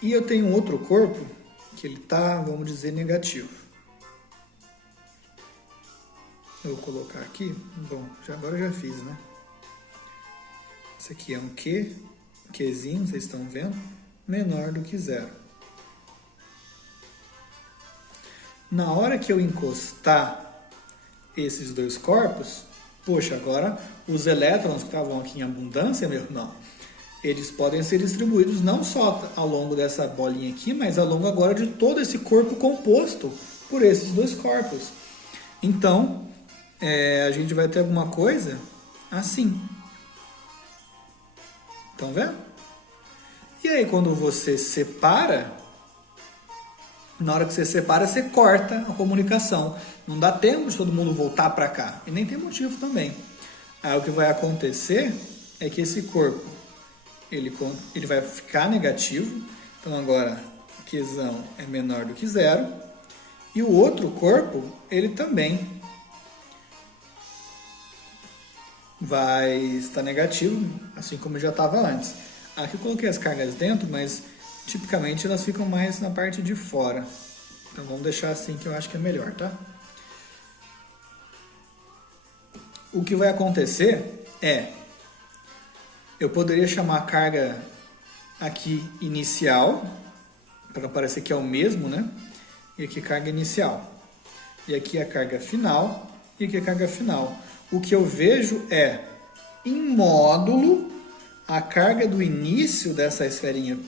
E eu tenho outro corpo que ele está, vamos dizer, negativo. Eu vou colocar aqui, bom, agora eu já fiz, né? Esse aqui é um Q, Qzinho, vocês estão vendo, menor do que zero. Na hora que eu encostar esses dois corpos, poxa, agora os elétrons que estavam aqui em abundância, não, eles podem ser distribuídos não só ao longo dessa bolinha aqui, mas ao longo agora de todo esse corpo composto por esses dois corpos. Então, a gente vai ter alguma coisa assim. Estão vendo? E aí, quando você separa, na hora que você separa, você corta a comunicação. Não dá tempo de todo mundo voltar para cá. E nem tem motivo também. Aí o que vai acontecer é que esse corpo, ele vai ficar negativo. Então agora, Qzão é menor do que zero. E o outro corpo, ele também vai estar negativo, assim como já estava antes. Aqui eu coloquei as cargas dentro, mas tipicamente elas ficam mais na parte de fora. Então vamos deixar assim que eu acho que é melhor, tá? O que vai acontecer é, eu poderia chamar a carga aqui inicial, para parecer que é o mesmo, né? E aqui carga inicial. E aqui a carga final, e aqui a carga final. O que eu vejo é, em módulo, a carga do início dessa esferinha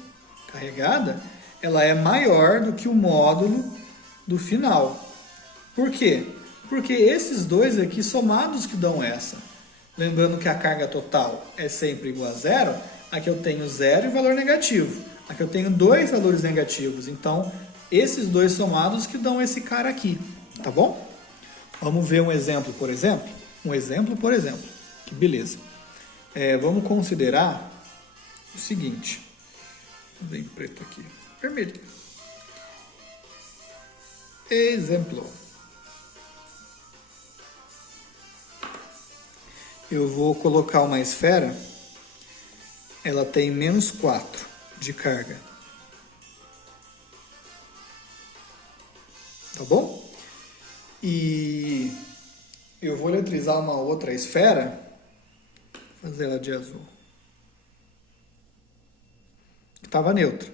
carregada, ela é maior do que o módulo do final. Por quê? Porque esses dois aqui somados que dão essa. Lembrando que a carga total é sempre igual a zero, aqui eu tenho zero e valor negativo. Aqui eu tenho dois valores negativos. Então, esses dois somados que dão esse cara aqui. Tá bom? Vamos ver um exemplo, por exemplo? Que beleza. Vamos considerar o seguinte. Vou em preto aqui. Vermelho. Exemplo. Eu vou colocar uma esfera. Ela tem menos 4 de carga. Tá bom? E eu vou eletrizar uma outra esfera. Vou fazer ela de azul. Que estava neutra.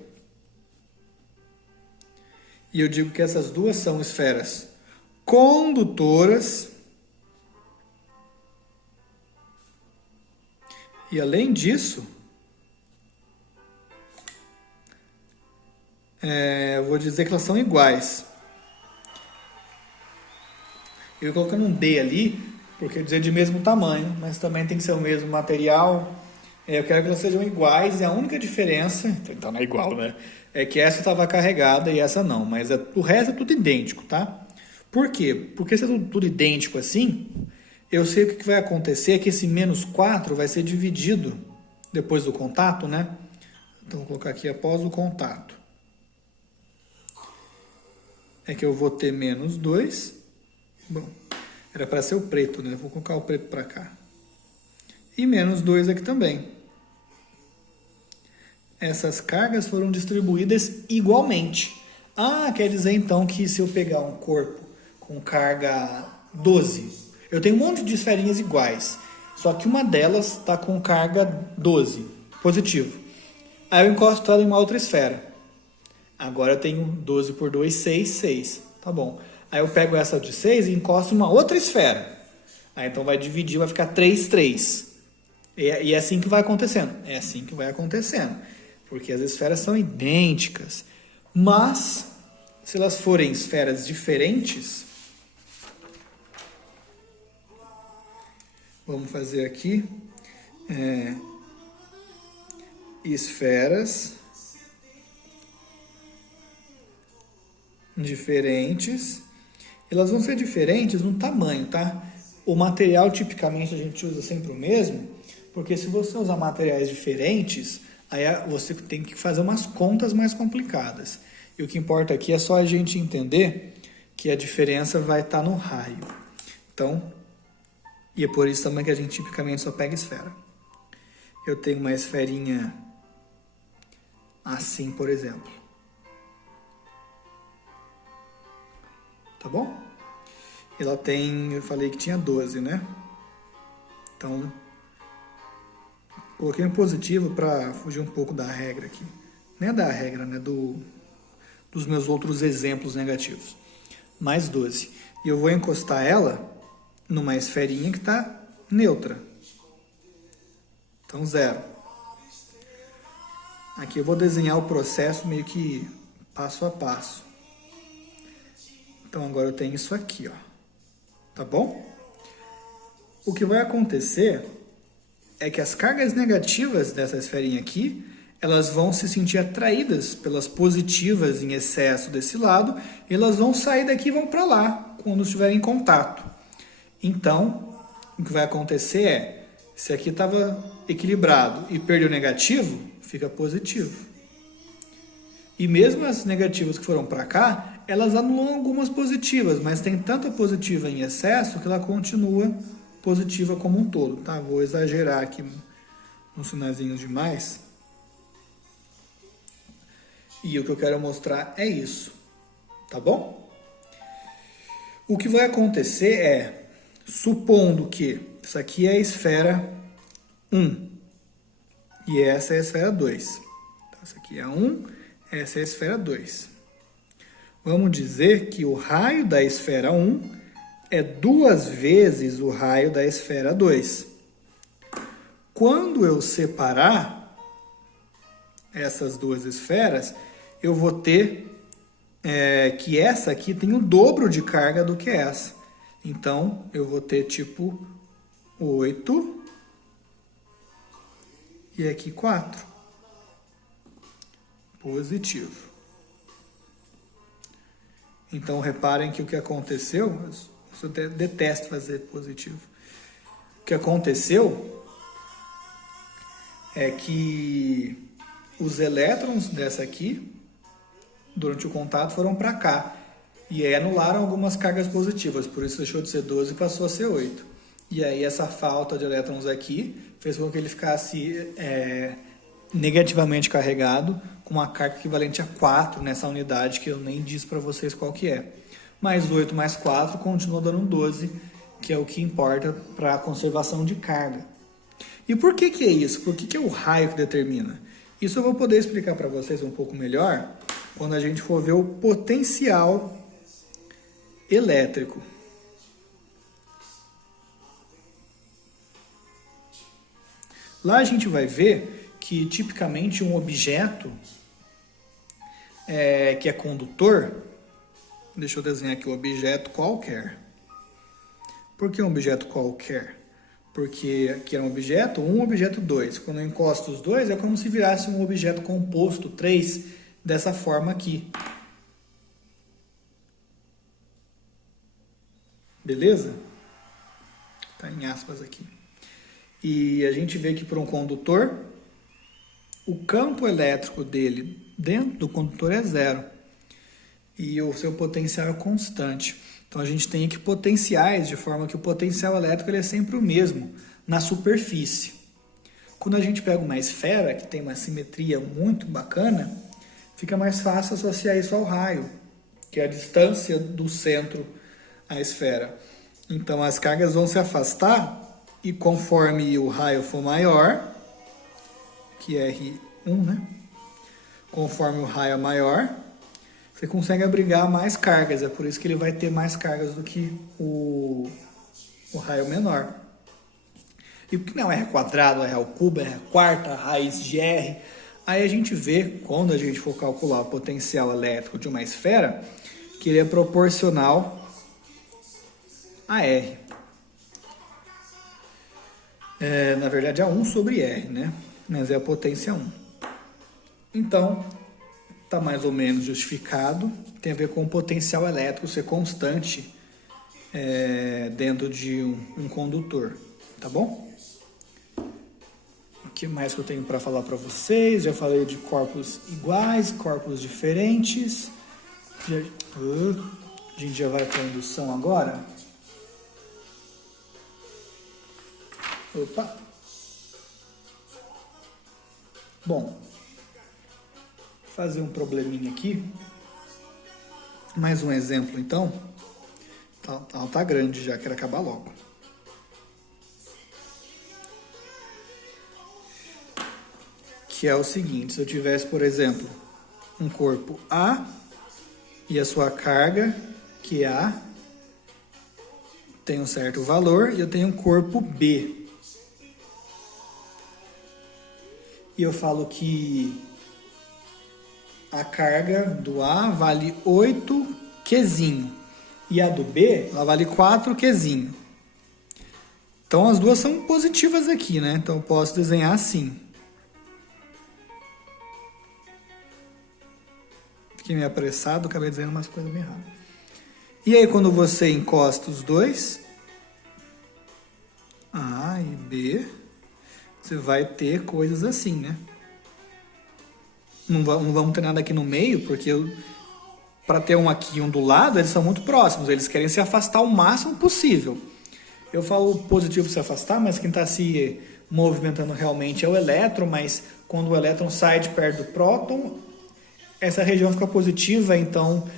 E eu digo que essas duas são esferas condutoras. E além disso, eu vou dizer que elas são iguais. Eu vou colocando um D ali, porque dizer de mesmo tamanho, mas também tem que ser o mesmo material. Eu quero que elas sejam iguais, e a única diferença, então não é igual, né? É que essa estava carregada e essa não, mas o resto é tudo idêntico, tá? Por quê? Porque se é tudo idêntico assim, eu sei o que vai acontecer é que esse menos 4 vai ser dividido depois do contato, né? Então, vou colocar aqui após o contato. É que eu vou ter menos 2. Bom, era para ser o preto, né? Vou colocar o preto para cá. E menos 2 aqui também. Essas cargas foram distribuídas igualmente. Quer dizer então que se eu pegar um corpo com carga 12, eu tenho um monte de esferinhas iguais, só que uma delas está com carga 12, positivo. Aí eu encosto ela em uma outra esfera. Agora eu tenho 12 por 2, 6, 6. Tá bom. Aí eu pego essa de 6 e encosto em uma outra esfera. Aí então vai dividir, vai ficar 3, 3. E é assim que vai acontecendo. É assim que vai acontecendo. Porque as esferas são idênticas. Mas, se elas forem esferas diferentes, vamos fazer aqui esferas diferentes elas vão ser diferentes no tamanho, tá? O material tipicamente a gente usa sempre o mesmo, porque se você usar materiais diferentes, aí você tem que fazer umas contas mais complicadas. E o que importa aqui é só a gente entender que a diferença vai estar no raio. Então, e é por isso também que a gente tipicamente só pega esfera. Eu tenho uma esferinha assim, por exemplo. Tá bom? Ela tem, eu falei que tinha 12, né? Então, coloquei um positivo para fugir um pouco da regra aqui. Não é da regra, né? Dos meus outros exemplos negativos. Mais 12. E eu vou encostar ela numa esferinha que está neutra. Então, 0. Aqui eu vou desenhar o processo meio que passo a passo. Então, agora eu tenho isso aqui, ó. Tá bom? O que vai acontecer é que as cargas negativas dessa esferinha aqui, elas vão se sentir atraídas pelas positivas em excesso desse lado, e elas vão sair daqui e vão para lá, quando estiverem em contato. Então, o que vai acontecer é, se aqui estava equilibrado e perdeu negativo, fica positivo. E mesmo as negativas que foram para cá, elas anulam algumas positivas, mas tem tanta positiva em excesso que ela continua positiva como um todo, tá? Vou exagerar aqui uns sinaizinhos demais. E o que eu quero mostrar é isso, tá bom? O que vai acontecer é, supondo que isso aqui é a esfera 1 e essa é a esfera 2. Então, essa aqui é a 1, essa é a esfera 2. Vamos dizer que o raio da esfera 1 é 2 vezes o raio da esfera 2. Quando eu separar essas duas esferas, eu vou ter que essa aqui tem o dobro de carga do que essa. Então, eu vou ter tipo 8 e aqui 4. Positivo. Então, reparem que o que aconteceu, eu detesto fazer positivo. O que aconteceu é que os elétrons dessa aqui, durante o contato, foram para cá. E aí anularam algumas cargas positivas, por isso deixou de ser 12 e passou a ser 8. E aí essa falta de elétrons aqui fez com que ele ficasse negativamente carregado, com uma carga equivalente a 4 nessa unidade, que eu nem disse para vocês qual que é. Mais 8 mais 4 continua dando 12, que é o que importa para a conservação de carga. E por que é isso? Por que é o raio que determina? Isso eu vou poder explicar para vocês um pouco melhor quando a gente for ver o potencial elétrico. Lá a gente vai ver que tipicamente um objeto que é condutor, deixa eu desenhar aqui um objeto qualquer. Por que um objeto qualquer? Porque aqui é um objeto 1, objeto 2. Quando eu encosto os dois, é como se virasse um objeto composto 3, dessa forma aqui. Beleza? Tá em aspas aqui. E a gente vê que para um condutor, o campo elétrico dele dentro do condutor é 0. E o seu potencial é constante. Então a gente tem equipotenciais, de forma que o potencial elétrico ele é sempre o mesmo na superfície. Quando a gente pega uma esfera, que tem uma simetria muito bacana, fica mais fácil associar isso ao raio, que é a distância do centro à esfera. Então as cargas vão se afastar e conforme o raio for maior, que é R1, né? Conforme o raio é maior, você consegue abrigar mais cargas. É por isso que ele vai ter mais cargas do que o raio menor. E o que não é R quadrado, R ao cubo, R quarta, raiz de R. Aí a gente vê, quando a gente for calcular o potencial elétrico de uma esfera, que ele é proporcional a R. Na verdade é 1 sobre R, né? Mas é a potência 1. Então, está mais ou menos justificado. Tem a ver com o potencial elétrico ser constante dentro de um condutor, tá bom? O que mais que eu tenho para falar para vocês? Já falei de corpos iguais, corpos diferentes. A gente já vai para a indução agora. Opa! Bom, vou fazer um probleminha aqui. Mais um exemplo, então. Tá grande já, quero acabar logo. Que é o seguinte, se eu tivesse, por exemplo, um corpo A e a sua carga, que é A, tem um certo valor, e eu tenho um corpo B. E eu falo que a carga do A vale 8 Qzinho. E a do B, ela vale 4 Qzinho. Então, as duas são positivas aqui, né? Então, eu posso desenhar assim. Fiquei meio apressado, acabei desenhando umas coisas bem rápidas. E aí, quando você encosta os dois, A e B, você vai ter coisas assim, né? Não vamos ter nada aqui no meio, porque para ter um aqui e um do lado, eles são muito próximos. Eles querem se afastar o máximo possível. Eu falo positivo se afastar, mas quem está se movimentando realmente é o elétron, mas quando o elétron sai de perto do próton, essa região fica positiva, então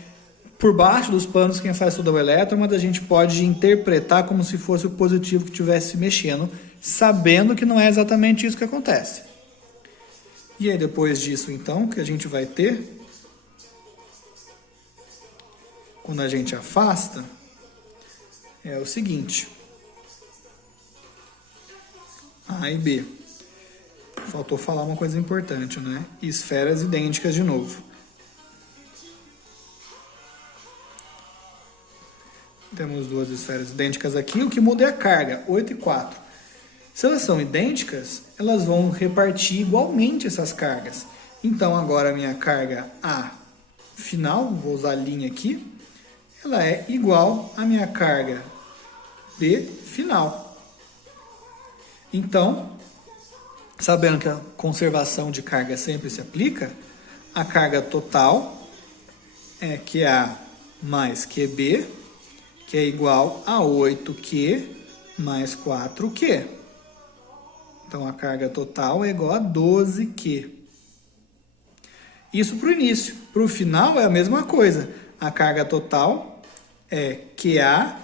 por baixo dos panos quem faz tudo é o elétron, mas a gente pode interpretar como se fosse o positivo que estivesse se mexendo, sabendo que não é exatamente isso que acontece. E aí depois disso então, que a gente vai ter, quando a gente afasta, é o seguinte, A e B. Faltou falar uma coisa importante, né? Esferas idênticas de novo. Temos duas esferas idênticas aqui, o que muda é a carga, 8 e 4. Se elas são idênticas, elas vão repartir igualmente essas cargas. Então, agora a minha carga A final, vou usar a linha aqui, ela é igual à minha carga B final. Então, sabendo que a conservação de carga sempre se aplica, a carga total é QA mais QB, que é igual a 8Q mais 4Q. Então, a carga total é igual a 12Q. Isso para o início. Para o final é a mesma coisa. A carga total é QA'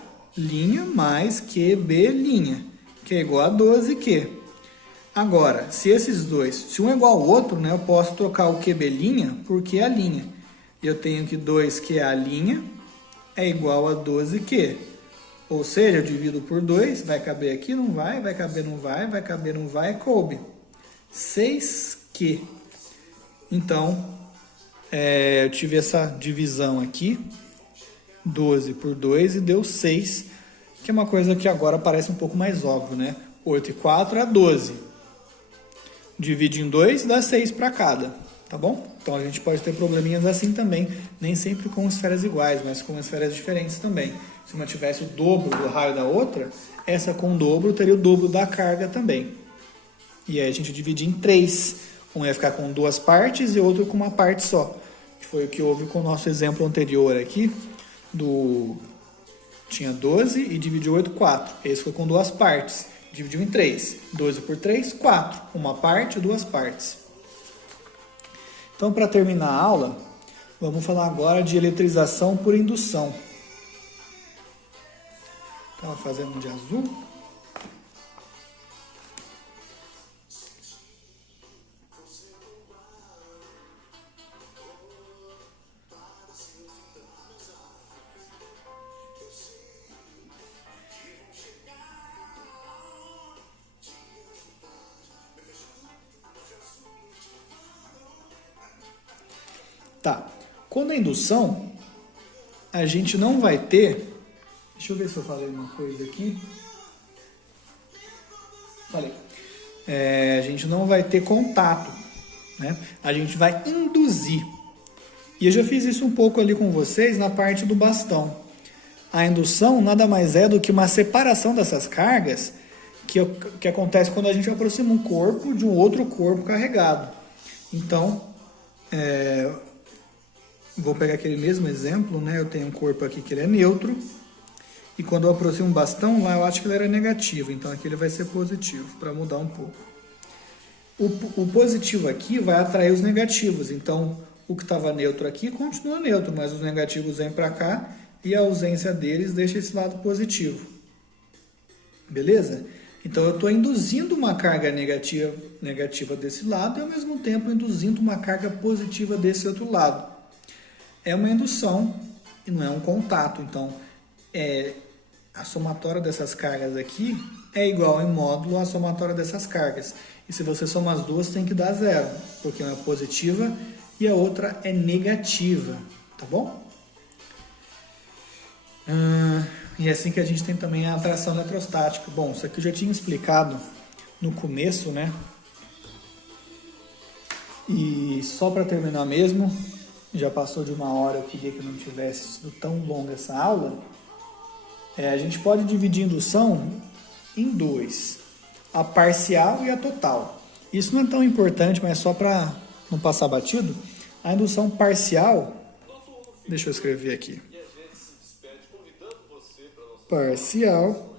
mais QB', que é igual a 12Q. Agora, se esses dois, se um é igual ao outro, né, eu posso trocar o QB' por QA'. Eu tenho que 2QA' é igual a 12Q. Ou seja, eu divido por 2, vai caber aqui, não vai, vai caber, não vai, vai caber, não vai, coube. 6Q. Então, eu tive essa divisão aqui, 12 por 2 e deu 6, que é uma coisa que agora parece um pouco mais óbvio, né? 8 e 4 é 12. Divide em 2 dá 6 para cada, tá bom? Então a gente pode ter probleminhas assim também, nem sempre com esferas iguais, mas com esferas diferentes também. Se uma tivesse o dobro do raio da outra, essa com o dobro teria o dobro da carga também. E aí a gente divide em 3. Um ia ficar com 2 partes e outro com uma parte só. Que foi o que houve com o nosso exemplo anterior aqui, tinha 12 e dividiu 8, 4. Esse foi com 2 partes. Dividiu em 3. 12 por 3, 4. Uma parte, 2 partes. Então, para terminar a aula, vamos falar agora de eletrização por indução. Estava fazendo de azul. Tá. Quando a indução, a gente não vai ter... Deixa eu ver se eu falei uma coisa aqui. Falei. A gente não vai ter contato, né? A gente vai induzir. E eu já fiz isso um pouco ali com vocês na parte do bastão. A indução nada mais é do que uma separação dessas cargas que acontece quando a gente aproxima um corpo de um outro corpo carregado. Então, vou pegar aquele mesmo exemplo, né? Eu tenho um corpo aqui que ele é neutro, e quando eu aproximo um bastão, lá eu acho que ele era negativo, então aqui ele vai ser positivo, para mudar um pouco. O positivo aqui vai atrair os negativos, então o que estava neutro aqui continua neutro, mas os negativos vêm para cá e a ausência deles deixa esse lado positivo. Beleza? Então eu estou induzindo uma carga negativa desse lado e ao mesmo tempo induzindo uma carga positiva desse outro lado. É uma indução e não é um contato, então a somatória dessas cargas aqui é igual em módulo à somatória dessas cargas. E se você somar as duas, tem que dar zero, porque uma é positiva e a outra é negativa, tá bom? E é assim que a gente tem também a atração eletrostática. Bom, isso aqui eu já tinha explicado no começo, né? E só para terminar mesmo, já passou de 1 hora, eu queria que não tivesse sido tão longa essa aula. A gente pode dividir a indução em dois, a parcial e a total. Isso não é tão importante, mas só para não passar batido. A indução parcial, deixa eu escrever aqui, parcial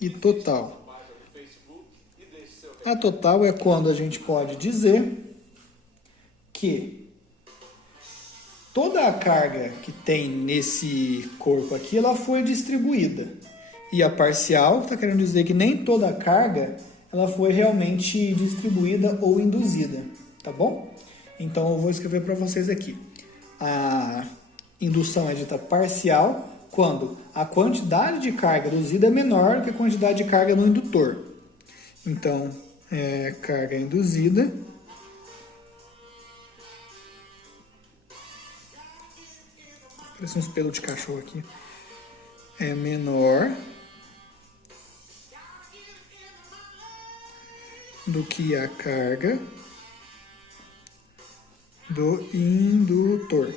e total. A total é quando a gente pode dizer que toda a carga que tem nesse corpo aqui, ela foi distribuída. E a parcial está querendo dizer que nem toda a carga ela foi realmente distribuída ou induzida, tá bom? Então eu vou escrever para vocês aqui. A indução é dita parcial quando a quantidade de carga induzida é menor que a quantidade de carga no indutor. Então, carga induzida parece uns pelos de cachorro aqui, é menor do que a carga do indutor.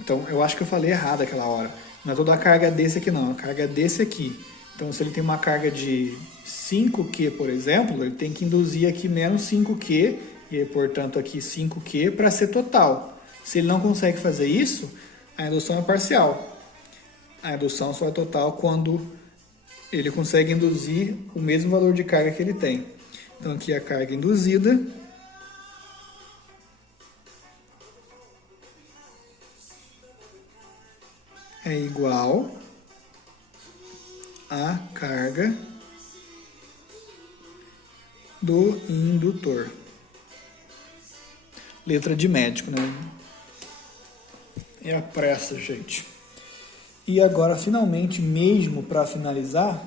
Então, eu acho que eu falei errado aquela hora. Não é toda a carga desse aqui não, a carga é desse aqui. Então, se ele tem uma carga de 5Q, por exemplo, ele tem que induzir aqui menos 5Q, e portanto aqui 5Q para ser total. Se ele não consegue fazer isso, a indução é parcial. A indução só é total quando ele consegue induzir o mesmo valor de carga que ele tem. Então aqui a carga induzida é igual à carga do indutor. Letra de médico, né? É a pressa, gente. E agora, finalmente, mesmo para finalizar,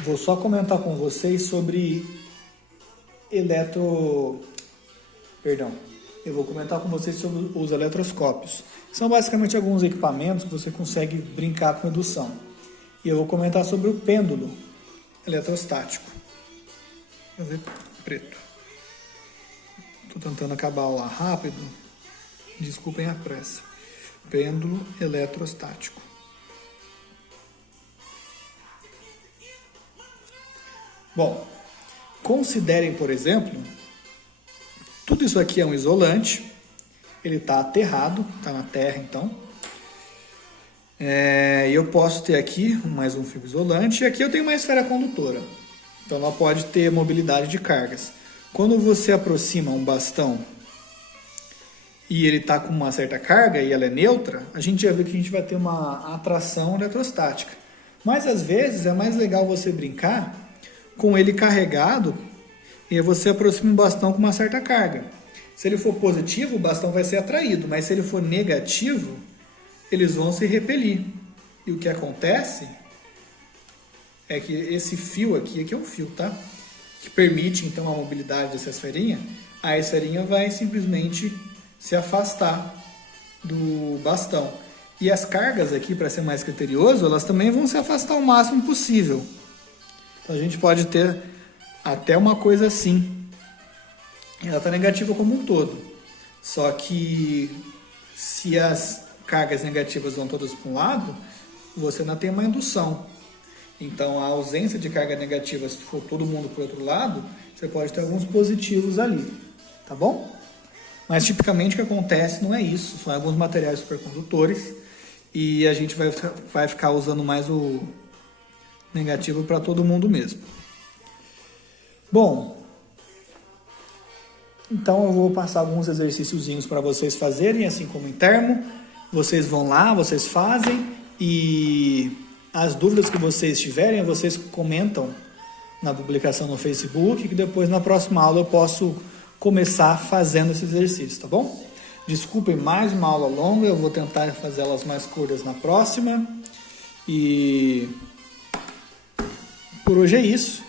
vou só comentar com vocês sobre eu vou comentar com vocês sobre os eletroscópios. São basicamente alguns equipamentos que você consegue brincar com indução. E eu vou comentar sobre o pêndulo eletrostático. Vou ver preto. Estou tentando acabar lá rápido. Desculpem a pressa. Pêndulo eletrostático. Bom, considerem, por exemplo, tudo isso aqui é um isolante, ele está aterrado, está na terra então. Eu posso ter aqui mais um fio isolante e aqui eu tenho uma esfera condutora, então ela pode ter mobilidade de cargas. Quando você aproxima um bastão e ele está com uma certa carga e ela é neutra, a gente já vê que a gente vai ter uma atração eletrostática. Mas às vezes é mais legal você brincar com ele carregado e você aproxima um bastão com uma certa carga. Se ele for positivo, o bastão vai ser atraído, mas se ele for negativo, eles vão se repelir. E o que acontece é que esse fio aqui é um fio, tá? Que permite então a mobilidade dessa esferinha, a esferinha vai simplesmente se afastar do bastão. E as cargas aqui, para ser mais criterioso, elas também vão se afastar o máximo possível. Então a gente pode ter até uma coisa assim. Ela está negativa como um todo. Só que se as cargas negativas vão todas para um lado, você ainda tem uma indução. Então, a ausência de carga negativa, se for todo mundo para o outro lado, você pode ter alguns positivos ali, tá bom? Mas, tipicamente, o que acontece não é isso. São alguns materiais supercondutores e a gente vai ficar usando mais o negativo para todo mundo mesmo. Bom, então eu vou passar alguns exercíciozinhos para vocês fazerem, assim como em termo. Vocês vão lá, vocês fazem e as dúvidas que vocês tiverem, vocês comentam na publicação no Facebook, que depois na próxima aula eu posso começar fazendo esse exercício, tá bom? Desculpem, mais uma aula longa, eu vou tentar fazer elas mais curtas na próxima. E por hoje é isso.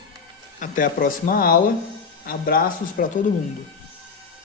Até a próxima aula. Abraços para todo mundo.